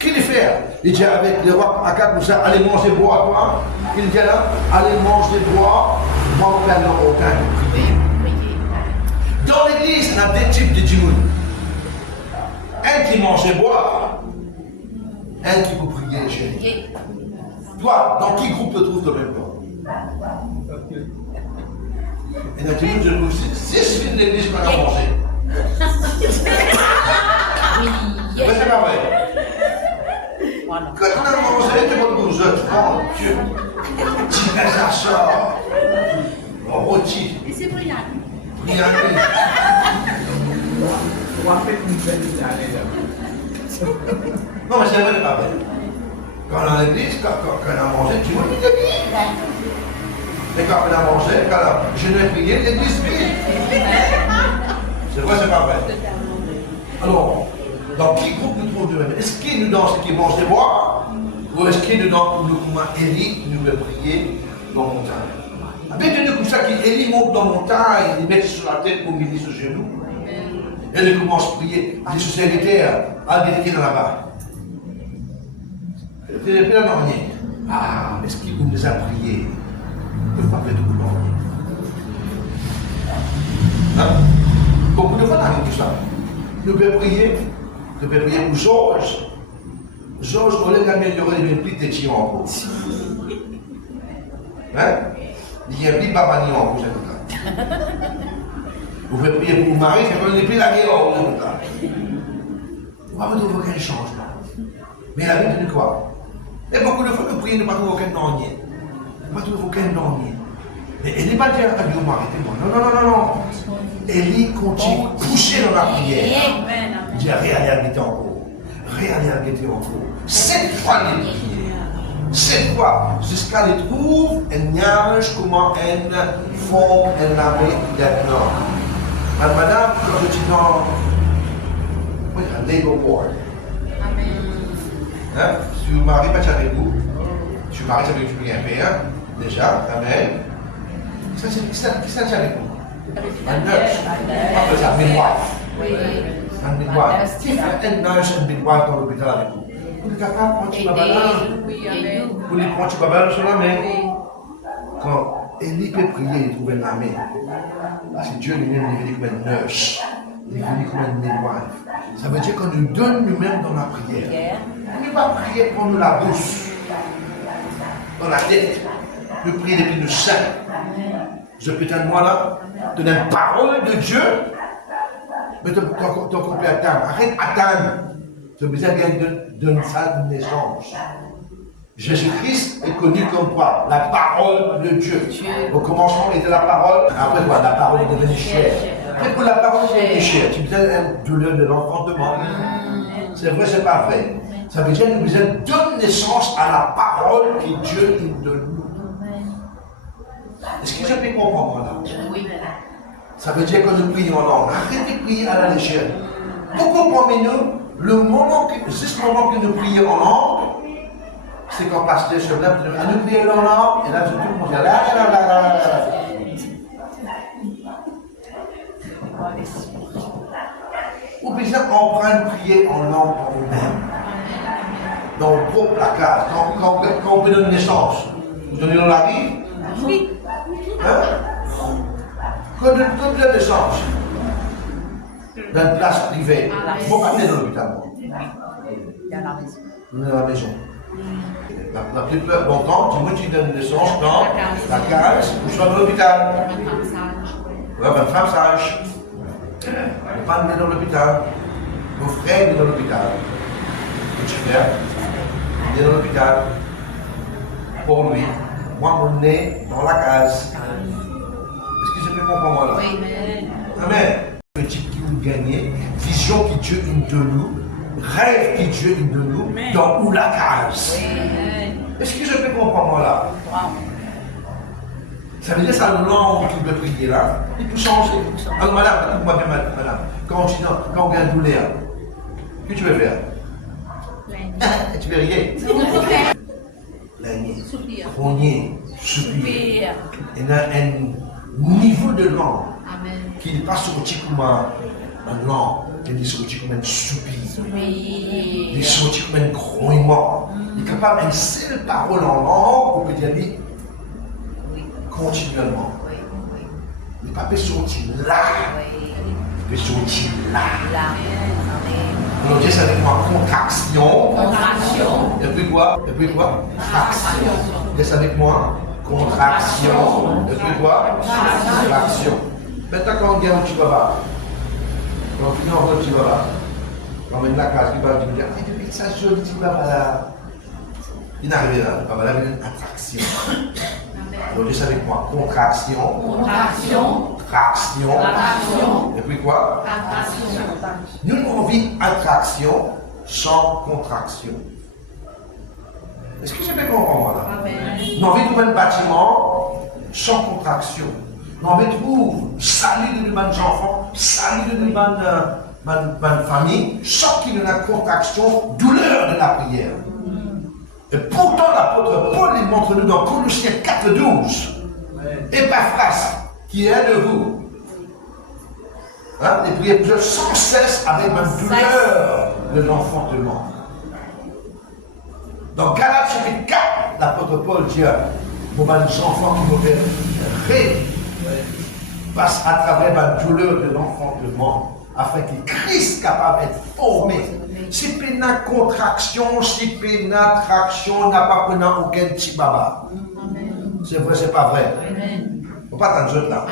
Qu'il fait? Il dit avec le roi Akab, vous allez manger, boire, toi. Il dit là, allez manger, boire, moi, on n'a aucun prier. Dans l'église, il y a deux types de djimoun. Un qui mange et boit, un qui peut prier et gérer. Toi, dans quel groupe te trouves en même temps? Et dans le djimoun, je trouve 6 filles de l'église pour aller manger. Mais c'est pas vrai. Quand on a mangé, tu vas nous autres, mon Dieu. Tu fais ça sort. On rôtit. Et c'est brillant. Brillant. Non, mais c'est vrai, pas vrai. Quand on est à l'église, quand on a mangé, tu vois, il est bien. Et quand on a mangé, quand je n'ai prié, l'église vide. C'est vrai, c'est pas vrai. Alors, dans quel groupe nous trouvons nous-mêmes? Est-ce qu'il nous dans ce qui mange et boire? Ou est-ce qu'il nous dans nous comme Élie, nous veut prier dans la montagne? Avec nous comme ça, qu'Élie monte dans la montagne, il met sur la tête pour qu'il sur genou. Et il commence à prier. Les sociétaires, à vérifier dans là-bas. Il est plein d'ornier. Ah, est-ce qu'il nous a prié? Il ne peut pas faire tout l'ornier. Hein? Beaucoup de fois, on arrive tout ça. Nous pouvons prier pour Georges. Georges, au lieu d'améliorer les plus de petits en cours. Hein? Il y a un petit babani en cours, c'est tout ça. Vous pouvez prier pour Marie, c'est qu'on n'est plus la guerre en cours, c'est tout ça. On va pas trouver aucun changement. Mais la Bible dit quoi? Et beaucoup de fois, nous prions, nous ne pas trouver aucun non-nier. Nous ne pas trouver aucun non-nier. Mais elle n'est pas dire à Dieu, arrêtez-moi. Non, non, non, non, non. Élie continue à pousser dans la prière. Il dit, réalité encore. Réalité encore. 7 fois les prières. 7 fois. Jusqu'à les trouver, un nuage comment une forme, un armée d'être. Madame, quand je dis dans un labor board. Hein? Si vous mariez pas avec vous, je suis marié avec vous, bien, déjà, amen. Qui s'est avec vous? Un nurse. Après ça, midwife. Un midwife. Qui fait un nurse et un midwife dans l'hôpital avec vous? Vous êtes capable de prendre du babala? Vous les prenez du babala sur la main? Quand Élie peut prier, il trouve une main. Parce que Dieu lui-même est venu comme un nurse. Il est venu comme un midwife. Ça veut dire qu'on nous donne nous-mêmes dans la prière. On ne va pas prier pour nous la bouche, dans la tête. Nous prions depuis nous seuls. Je peux être moi là, donner une parole de Dieu, mais ton complet attendre. Arrête attendre. Tu as besoin de donner ça de naissance. Jésus-Christ est connu comme quoi? La parole de Dieu. Au commencement était la parole. Après quoi? La parole est devenue chair. Après pour la parole est devenue chair, tu disais un douleur de l'enfantement. C'est vrai, c'est pas vrai. Ça veut dire que nous donne naissance à la parole que Dieu nous donne. Est-ce que je peux comprendre là? Oui. Ça veut dire que nous prions en langue. Arrêtez de prier à la légère. Beaucoup parmi nous, juste le moment que nous prions en langue, c'est quand pasteur se lève, nous prions en langue, et là tout le monde dit là, là, là, là, là, là. Ou bien on prend une prière en langue pour nous-mêmes. Dans le propre placard, quand on peut donner naissance, vous donnez dans la vie? Oui. Hein? Quand on donne naissance, dans une place privée, bon, pas dans l'hôpital. Dans la maison. Dans la maison. La plupart du temps, dis-moi tu donnes naissance dans la case ou soit dans l'hôpital. Ouais, ma femme sage. Mon père est dans l'hôpital. Mon frère est dans l'hôpital. Mon petit frère est dans l'hôpital. Pour lui, moi, mon nez dans la case. Est-ce que je peux comprendre là? Oui. Amen. Petit qui nous gagne, vision que Dieu nous donne, rêve que Dieu nous donne, dans où la case. Est-ce que je peux comprendre là? Ça veut dire que ça le langue qu'il veut prier là, il peut changer. Alors madame, écoute-moi bien madame, quand on a une douleur, qu'est-ce que tu veux faire? Tu veux rien? L'année, grogner, soupir. Il y a un niveau de langue qui n'est pas sorti comme un langue, il est sorti comme un soupir. Il est sorti comme un grognement. Il est capable d'une seule parole en langue, on peut dire continuellement. Il n'est pas sorti là. Il peut sortir là. Alors, dis avec moi, contraction. Et puis quoi? Traction. Dis avec moi, contraction. Et puis quoi? Traction. Maintenant, quand on vient au Chibaba, quand on vient au Chibaba, quand on met la case, il va dire, ah, depuis que ça joli, Chibaba là. Il n'arrive là, Chibaba là, il y a une attraction. Alors, dis avec moi, contraction. Traction. Et puis quoi? Nous avons envie d'attraction sans contraction. Est-ce que je peux comprendre là? Nous avons envie de trouver un bâtiment sans contraction. Nous avons envie de trouver salut de nos enfants, salut de nos famille, sans qu'il y ait une contraction, douleur de la prière. Et pourtant, l'apôtre Paul il montre nous dans Colossiens 4:12, Épaphras, qui est de vous, hein, et priez sans cesse avec ma douleur de l'enfantement. Dans Galates chapitre 4, l'apôtre Paul dit, pour mes enfants qui passe à travers ma douleur de l'enfantement, afin que Christ capable d'être formé. Si pénal contraction, si pénal traction, n'a pas pénal aucun petit baba. C'est vrai, c'est pas vrai. Il ne faut pas t'en là.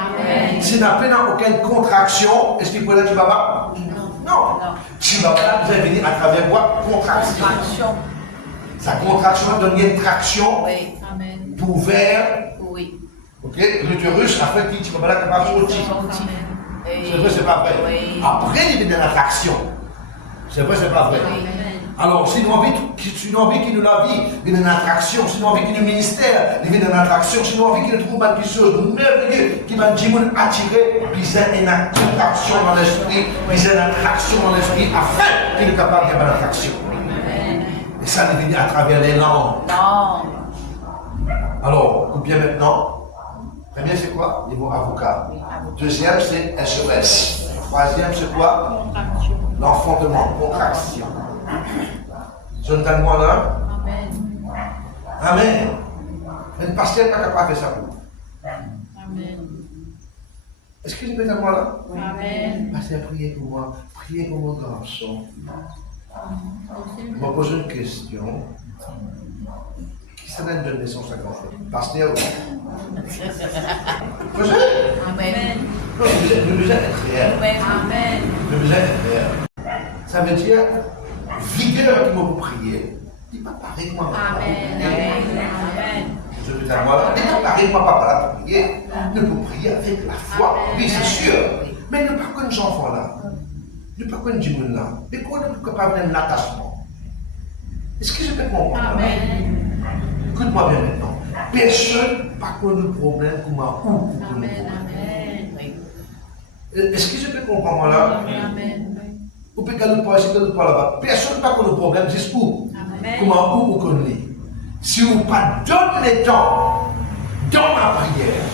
Si n'a pénal aucune contraction, est-ce qu'il peut être petit baba? Non. Petit baba, vous allez venir à travers quoi? Contraction. Sa contraction donne une traction pour vers l'utérus afin qu'il petit baba là capable de sortir. C'est vrai, c'est pas vrai. Après, il vient la traction. C'est vrai, c'est pas vrai. Alors, si nous avons envie qu'il nous la vie, il y a une attraction. Si nous avons envie qu'il nous ministère, il y a une attraction. Si nous avons envie qu'il nous trouve quelque chose de merveilleux, qui va nous attirer, il y a une attraction dans l'esprit, il y a une attraction dans l'esprit, afin qu'il soit capable d'avoir une attraction. Et ça, il vient à travers les langues. Alors, ou bien maintenant, premier, c'est quoi? Niveau avocat. Deuxième, c'est SOS. Troisième, c'est quoi? L'enfantement, contraction. Jonathan moi là? Amen. Mais le pasteur n'est pas capable de faire ça pour vous. Est-ce que je peux être moi là? Pasteur, priez pour moi. Priez pour mon garçon. Je me pose une question. Qui ça donne de naissance à grand-chose? Pasteur ou? Nous devons être réels. Nous devons être réels. Ça veut dire, vigueur qui m'a prié, il pas pareil que moi. Amen. Je peux dire, moi, n'est pas pareil que moi, papa, là, pour prier. Ne peut prier avec la foi. Oui, c'est sûr. Mais ne pas que nos enfants là. Ne pas que nos gens là. Mais qu'on ne peut pas avoir un attachement. Est-ce que je peux comprendre? Amen. Écoute-moi bien maintenant. Personne n'a pas de problème comme un ou. Amen. Est-ce que je peux comprendre là? Amen. Ou peut qu'elle pas ici, qu'elle pas là-bas. Personne n'a pas de problème, juste où? Amen. Comme un ou qu'on est. Si vous ne pas donner le temps dans la prière,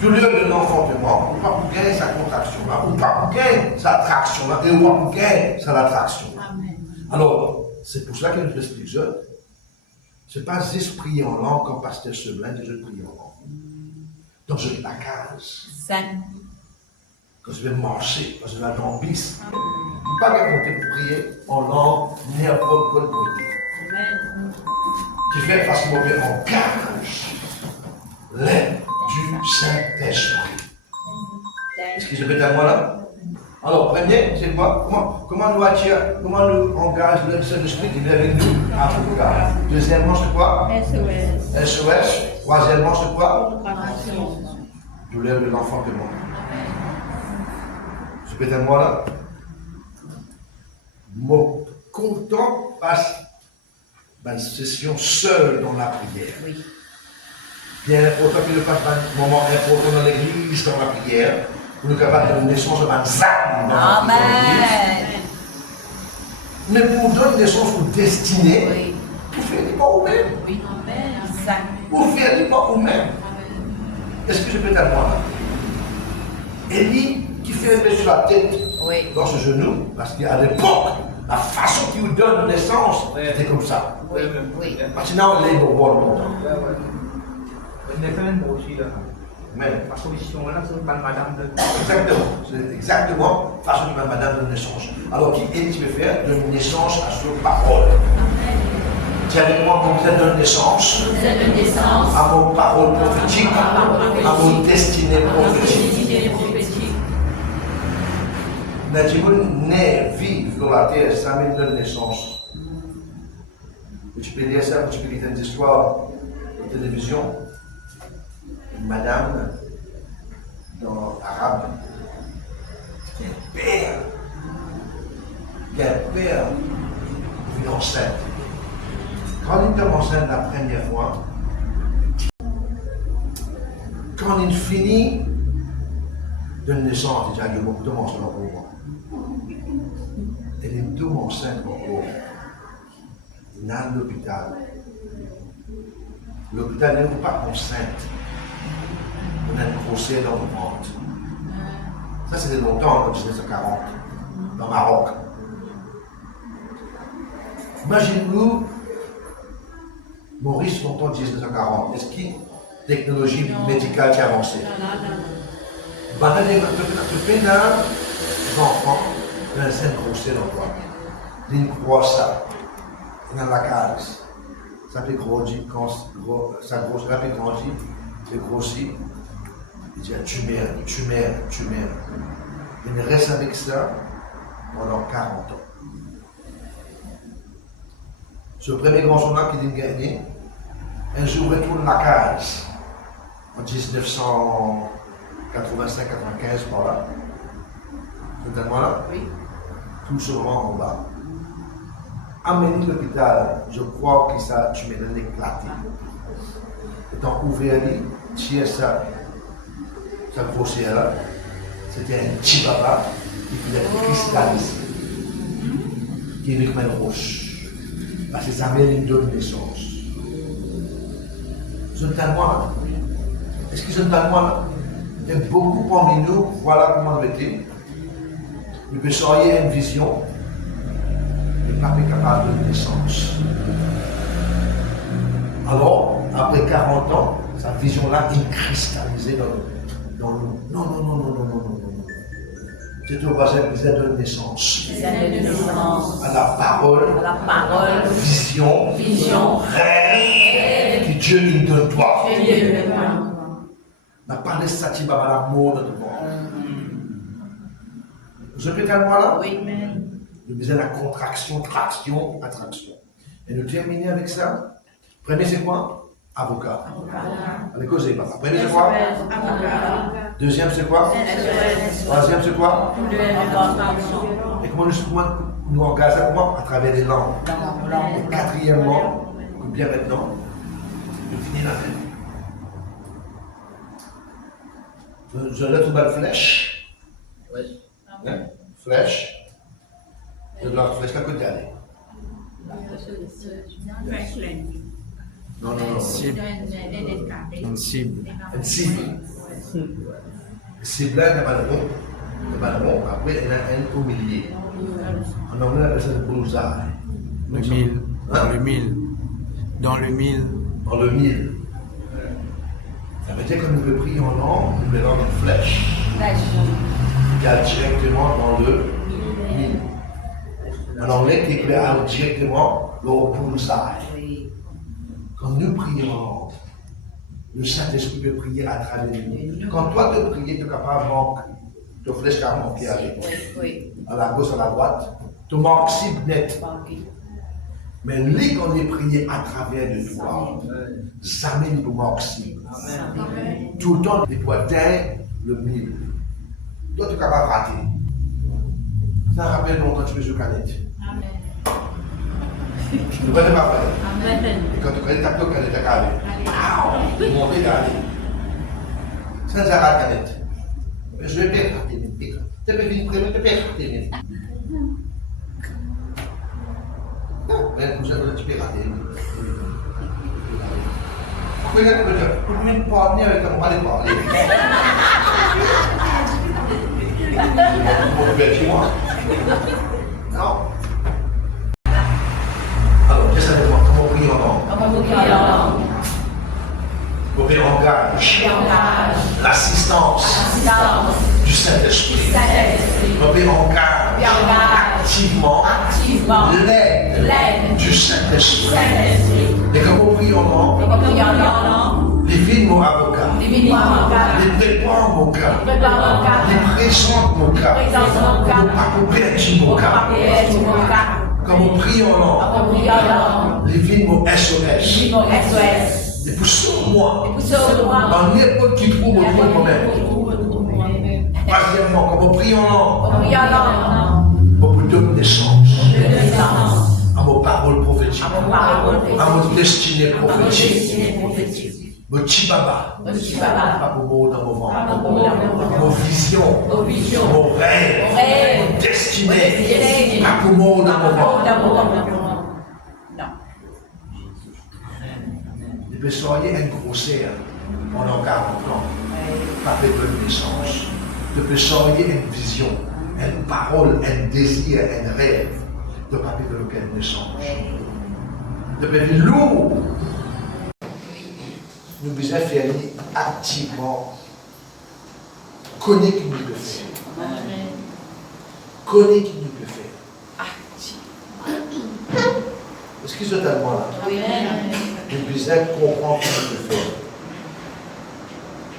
de l'heure de l'enfantement, on ne va pas gagner sa contraction là, on ne va pas gagner sa traction là, et on ne va pas gagner sa attraction là. Amen. Alors, c'est pour cela que je explique ça. Ce n'est pas juste prier en langue comme pasteur Semelin dit je prie en langue. Donc je vais la case. Quand je vais marcher, quand je vais dans le bis. Je ne peux pas raconter pour prier en langue, n'importe quel côté. Amen. Je vais facilement en cage l'aide du Saint-Esprit. Est-ce que je vais dire moi là? Alors, premier, c'est quoi? Comment nous attirons, comment nous engageons le Saint-Esprit qui vient avec nous à Foucault? Deuxièmement, c'est quoi? SOS. Troisièmement, c'est quoi? Douleur de l'enfant que moi. Je peux dire moi là? Mon content passe une session seule dans la prière. Oui. Bien important que je passe un moment important dans l'église, dans la prière, pour nous capables de donner naissance à un zap dans la prière. Amen. Mais pour donner naissance aux destinées, Oui. vous faites pas vous-même. Oui. Amen. Vous faites pas vous-même. Est-ce que je peux t'avoir là? Élie qui fait lever sur la tête Oui. dans ce genou, parce qu'à l'époque, la façon qu'il vous donne naissance, c'était comme ça. Oui. Oui. Maintenant, on est au bord longtemps. On est quand même aussi là. Mais, La solution là, c'est pas madame de. exactement, c'est exactement façon de madame de naissance. Alors, qui est-ce qui veut faire? Donne naissance à sa parole. Tiens avec moi, comme ça donne naissance Vous êtes de naissance. à mon parole prophétique, à mon destinée prophétique. Natimoun naît, vit dans la terre, ça me donne naissance. Et tu peux lire ça, tu peux lire des histoires de télévision. Une madame dans l'arabe, qui est un père qui est enceinte. Quand il tombe enceinte la première fois, quand il finit de naissance, déjà, il tombe enceinte encore moi. Elle est tombe enceinte encore. Il est à l'hôpital. L'hôpital n'est pas enceinte. On a une grossesse dans le ventre. Ça, c'était longtemps, en 1940, dans le Maroc. Imaginez-vous, Maurice, longtemps, en 1940, est-ce qu'il y a une technologie médicale qui a avancé? Maintenant, tu fais un enfant, il a une grossesse dans le ventre. Il croit ça. Il a la case. Ça fait grandir, quand ça fait grandir, c'est grossi. Il dit tu meurs. Il reste avec ça pendant 40 ans. Ce premier grand journal qu'il a gagné, un jour retourne la case en 1985-95 par là. C'est un mois là? Oui. Tout se rend en bas. Amené l'hôpital, je crois que ça, tu m'as éclaté. Étant ouvert, tiens ça grossière là, c'était un petit papa qui faisait cristalliser, qui est comme une roche. Parce que ça avait une donne naissance. Je ne t'en vois là. Est-ce que je ne t'en vois là? Il y a beaucoup parmi nous, voilà comment on était. Nous peut sortir une vision. Pas capable de naissance. Alors, après 40 ans, sa vision-là est cristallisée dans le. Non. C'est au voisin qui a donné naissance. À la parole. Vision. Rêve. Que Dieu lui donne toi. N'a pas de satima à l'amour de toi. Je peux dire moi là? Oui. Nous faisons la contraction, traction, attraction. Et nous terminons avec ça. Premier, c'est quoi? Avocat. Allez, causez, papa. Premier, c'est quoi? Deuxième, c'est quoi? Troisième, c'est quoi? Et comment nous engage ça? Comment? À travers les langues. Et quatrièmement, bien maintenant, je finis la fin. Je laisse une belle flèche. Hein? Flèche. Je dois la flèche là que d'aller. Non, non, non. Une cible. Une cible. Cible là, il n'y a pas de mot. Il n'y a pas de mot. Après, il y en a un au milieu. En anglais, on appelle ça le bullseye. Le mille. Dans le mille. Dans le mille. Dans le mille. Ça veut dire que nous le prions en langue, nous mettons une flèche. Qui a directement dans le mille. En anglais, qui peut aller directement au bullseye. Quand nous prions en langue, le Saint-Esprit peut prier à travers le mille. Quand toi tu prier, tu es capable de manquer. Tu flèche à manquer à la gauche, à la droite. Tu manques cible net. Mais lui, quand il est prié à travers de toi, ça mène pour manquer cible. Tout le temps, il peut atteindre le mille. Toi, tu es capable de rater. Ça rappelle longtemps que tu fais sur canette. Tu ne connais pas vrai. Et quand tu connais ta canette, tu as calé. Tu montes et calé. Sans arrêt canette. Je vais perdre tes mains. Tu peux venir près, tu peux perdre tes mains. Mais vous avez tu peux rater. Après, tu peux venir parler avec ton mari parler. Vous pouvez chez moi. Non. Alors, qu'est-ce que ça veut dire? Comment prier en langue? Pour qu'il engage l'assistance du Saint-Esprit. Pour qu'il engage activement l'aide du Saint-Esprit. Et quand vous priez en langue, les vies de mon avocat, les prépares mon cas, les présentent mon cas, les perdus mon cas. Quand vous priez en langue, les vies de mon SOS. Et pour sauver moi, dans n'importe qui trouve autour de moi-même. Troisièmement, quand vous priez en langue, vous donne naissance à vos paroles prophétiques, à votre destinée prophétique. Vos chibaba, pas pour vous dans vos ventres, vos visions, vos rêves, vos destinées, pas pour vous dans vos ventres. Vous soyez un grossière pendant 40 ans, pas de bonne naissance. Vous soyez une vision, une parole, un désir, un rêve de papier de lequel naissance. Vous devez lourd. Nous devons faire activement. Connaître qui nous peut faire. Connaître qui nous peut faire. Est-ce qu'ils sont tellement là? Nous devons comprendre ce qu'on peut faire.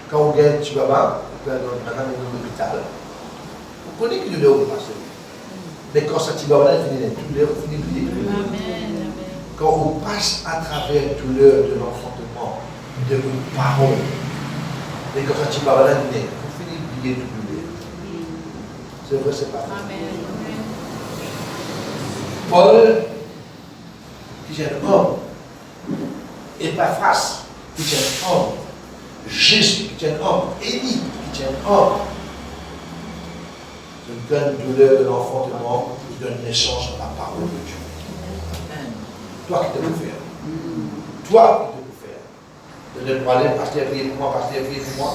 Quand on gagne Chibaba, madame est dans l'hôpital, vous connaissez qu'il doit passer. Mais quand ça Chibaba est fini, tout l'heure finit de quand on passe à travers tout l'heure de l'enfantement, de une parole, et quand ça Chibaba est fini, on finit de plier tout l'heure. C'est vrai, c'est pas vrai. Paul, qui est un homme, et pas face, qui est un homme. Jésus, qui est un homme. Élie, qui est un homme. Je donne douleur de l'enfantement, je donne naissance à la parole de Dieu. Toi qui te peux faire. Toi qui te peux faire. De ne pas aller, pasteur, priez pour moi, pasteur, priez pour moi.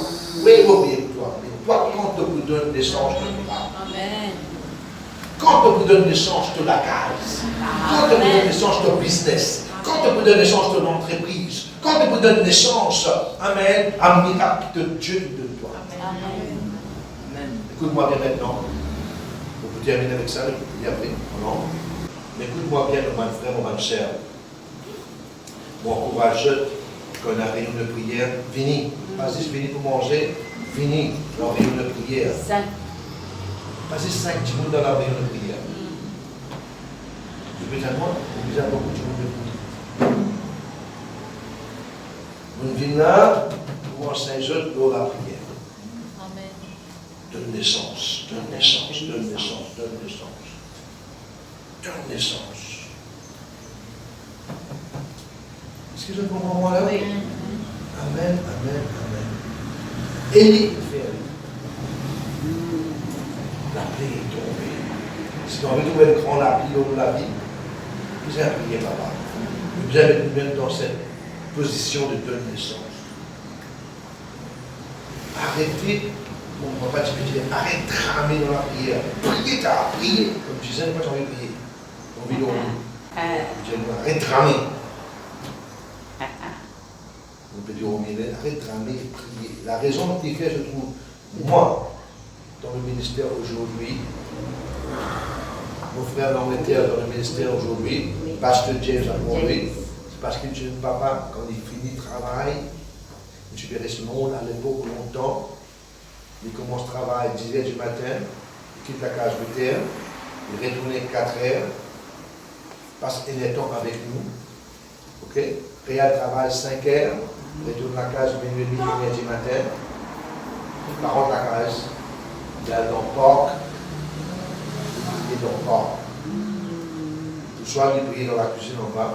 Oui, il faut prier pour toi. Mais toi, quand tu te donnes naissance, je te parle. Quand tu te donnes naissance, je te la case. Quand tu te donnes naissance, je te business. Quand tu peux donner naissance à ton entreprise, quand tu peux donner naissance, amen, à un miracle que Dieu te donne toi. Amen. Écoute-moi bien maintenant. On peut terminer avec ça, je peux y aller. Non? Mais écoute-moi bien, mon frère, mon soeur. Mon courageux, qu'on a réunion de prière, fini. Vas-y, c'est fini pour manger, fini. La réunion de prière. Vas-y, 5 minutes dans la réunion de prière. Spécialement, on disait beaucoup de choses. On vient là, pour enseigner dans la prière. Amen. Donne naissance, donne naissance, donne naissance, donne naissance. Donne naissance. Est-ce que je comprends moi là? Oui. Amen, amen, amen. Élie fait la pluie est tombée. Si on veut trouver le grand la pluie dans la vie, vous avez prié papa. Vous avez nous-mêmes dans cette position de donne naissance. Arrêtez, mon papa dit, arrête de ramer dans la prière. Priez, t'as prié. Comme je disais, moi j'ai envie de prier. J'ai envie de arrête de ramer. On peut dire au milieu, arrête de ramer, prier. La raison qui fait, je trouve, moi, dans le ministère aujourd'hui, mon frère l'Angleterre dans le ministère aujourd'hui, Pasteur James aujourd'hui, c'est parce que je papa, quand il finit le travail, il subit ce monde à l'époque longtemps, il commence le travail à 10h du matin, il quitte la case de terre, il retourne 4h, passe un temps avec nous, ok? Réal travaille 5h, retourne la case minuit, 1h du matin, il part la case, il a dans le parc, et dans le parc. Le soir, il priait dans la cuisine en bas,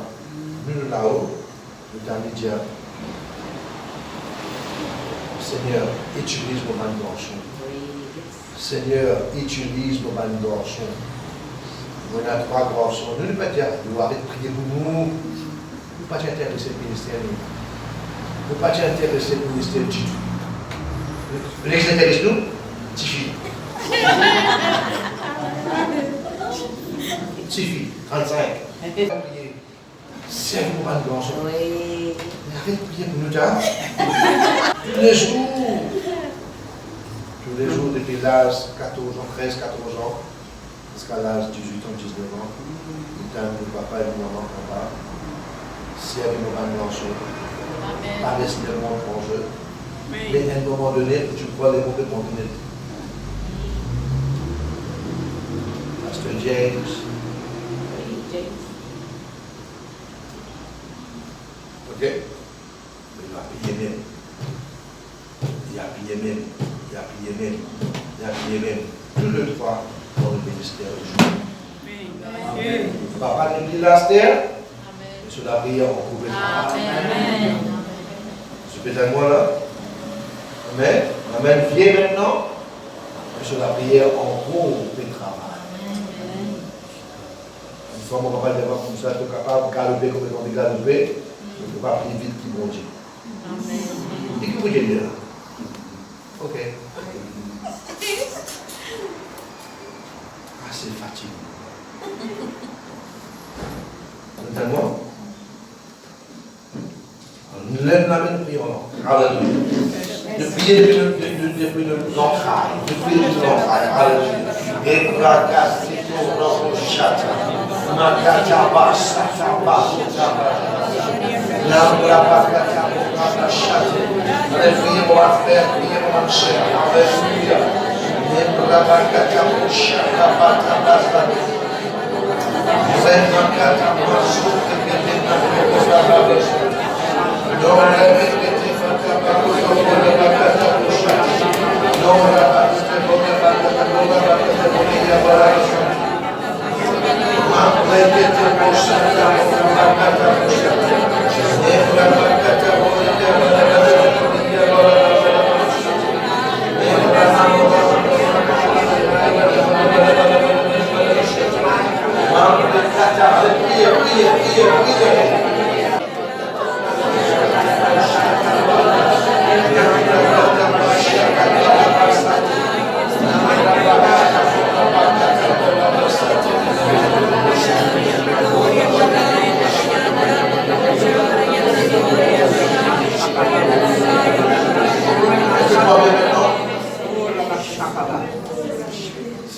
nous là-haut, nous avons dit, Seigneur, utilise mon ban garçon. Seigneur, utilise mon ban garçon. On a 3 garçons. Nous ne pouvons pas dire, nous arrêtons de prier pour nous. Nous ne pouvons pas intéresser le ministère. Nous ne pouvons pas intéresser le ministère du tout. Vous les intéressez nous? Tifi. Tifi, 35. C'est mon ban garçon. Oui. Arrête de prier pour nous, tard. Tous les jours. Tous les jours, depuis l'âge 14 ans, 13, 14 ans, jusqu'à l'âge 18 ans, 19 ans, il t'aime le papa et le maman, papa. Si avec mon garçon, pas laisser le monde en jeu. Mais à un moment donné, tu vois les mauvais contenus. Pasteur James. Ok? Il a payé même. Il a payé même. Il a payé même. Il a payé même. Tout le droit dans le ministère aujourd'hui. Papa nous dit la terre. Et sur la prière, on pouvait Amen. C'est peut-être moi là. Amen. Amen. Viens maintenant. Et sur la prière, on peut travailler. Une fois, mon papa était comme ça, il est capable de galoper comme il est galoper. Je ne peux pas prier vite qui bon Dieu. Et que vous dites là? Ok. Ah, c'est fatigué. Notamment, nous lève la main, nous prions. Alléluia. De prier depuis l'entraille. De prier depuis l'entraille. Alléluia. Et pour la casse, c'est pour notre chat. Ma kataba, sataba, allez, priez pour ma frère, priez pour ma chère. Alléluia.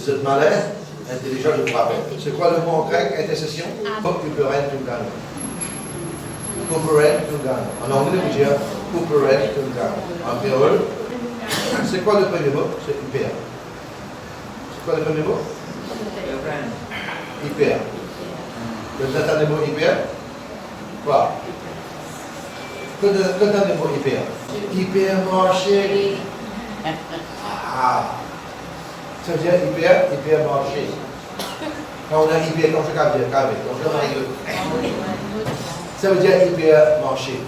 Si vous êtes malin, intelligent, je vous rappelle. C'est quoi le mot en grec, intercession? Cooperate together. Cooperate together. En anglais, vous dire cooperate together. En créole, c'est quoi le premier mot? C'est hyper. C'est quoi le premier mot? Hyper. Vous entendez le mot hyper? Quoi? Quand entendez le mot hyper? Hypermarché. Ah. Ça veut dire hypermarché. Quand on a hyper, quand je capte, ça veut dire hypermarché.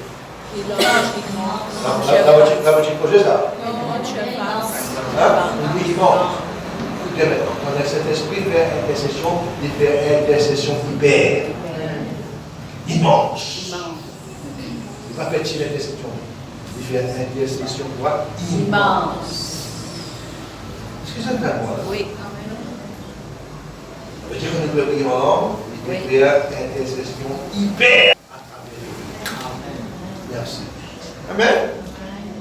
La voiture projet ça? Hein? Oui, dimanche. Écoutez maintenant, on a cet esprit de faire intercession, il fait intercession hyper. Dimanche. Il va faire tirer l'intercession. Il fait intercession quoi? Dimanche. Est-ce que ça fait moi? Oui. Ça veut dire qu'on doit prier en langue, il peut faire intercession hyper. Merci. Amen.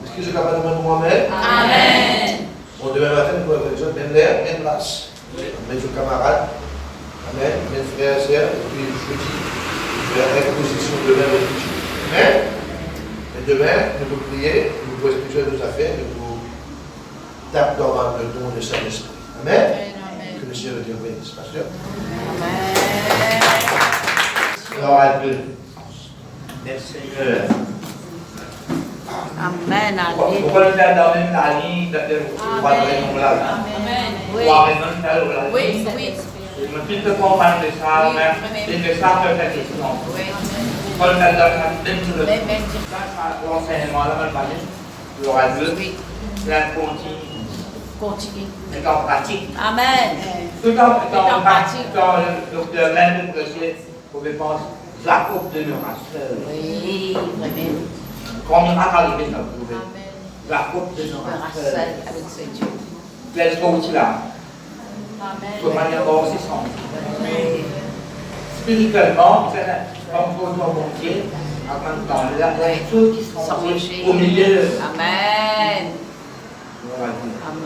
Est-ce que je capable de demander moi-même? Amen. Bon, demain matin, nous pouvons faire même l'air, même place. Même vos camarades. Amen. Même frères et sœurs. Et puis jeudi, je vais faire exposition demain avec vous. Amen. Et demain, nous vous prier, nous vous expliquer nos affaires, nous vous taper dans le don de Saint-Esprit. Amen. Que le Seigneur Dieu bénisse, pasteur. Alors, à Dieu. Merci Seigneur. Amen. Pourquoi nous avons dans la ligne de trois raisons là? Amen. Trois raisons là. Oui, oui. Je me suis fait comprendre de ça, mais c'est de ça que cette question. Quand nous avons dans l'enseignement là, le radio, la Continue. est en pratique. Amen. Tout en pratique, quand le docteur même le précieux pouvait penser Jacob demeura seul. Oui, vraiment. Quand on a arrivé ça, vous pouvez. Jacob Je demeura serai seul. seul avec ce Dieu. Laisse aussi là. Amen. Il faut pas y avoir aussi sans. Spirituellement, c'est comme pour ton bon Dieu, en même temps, il y a des choses qui sont Sans péché. au milieu. Amen. On va dire. Amen.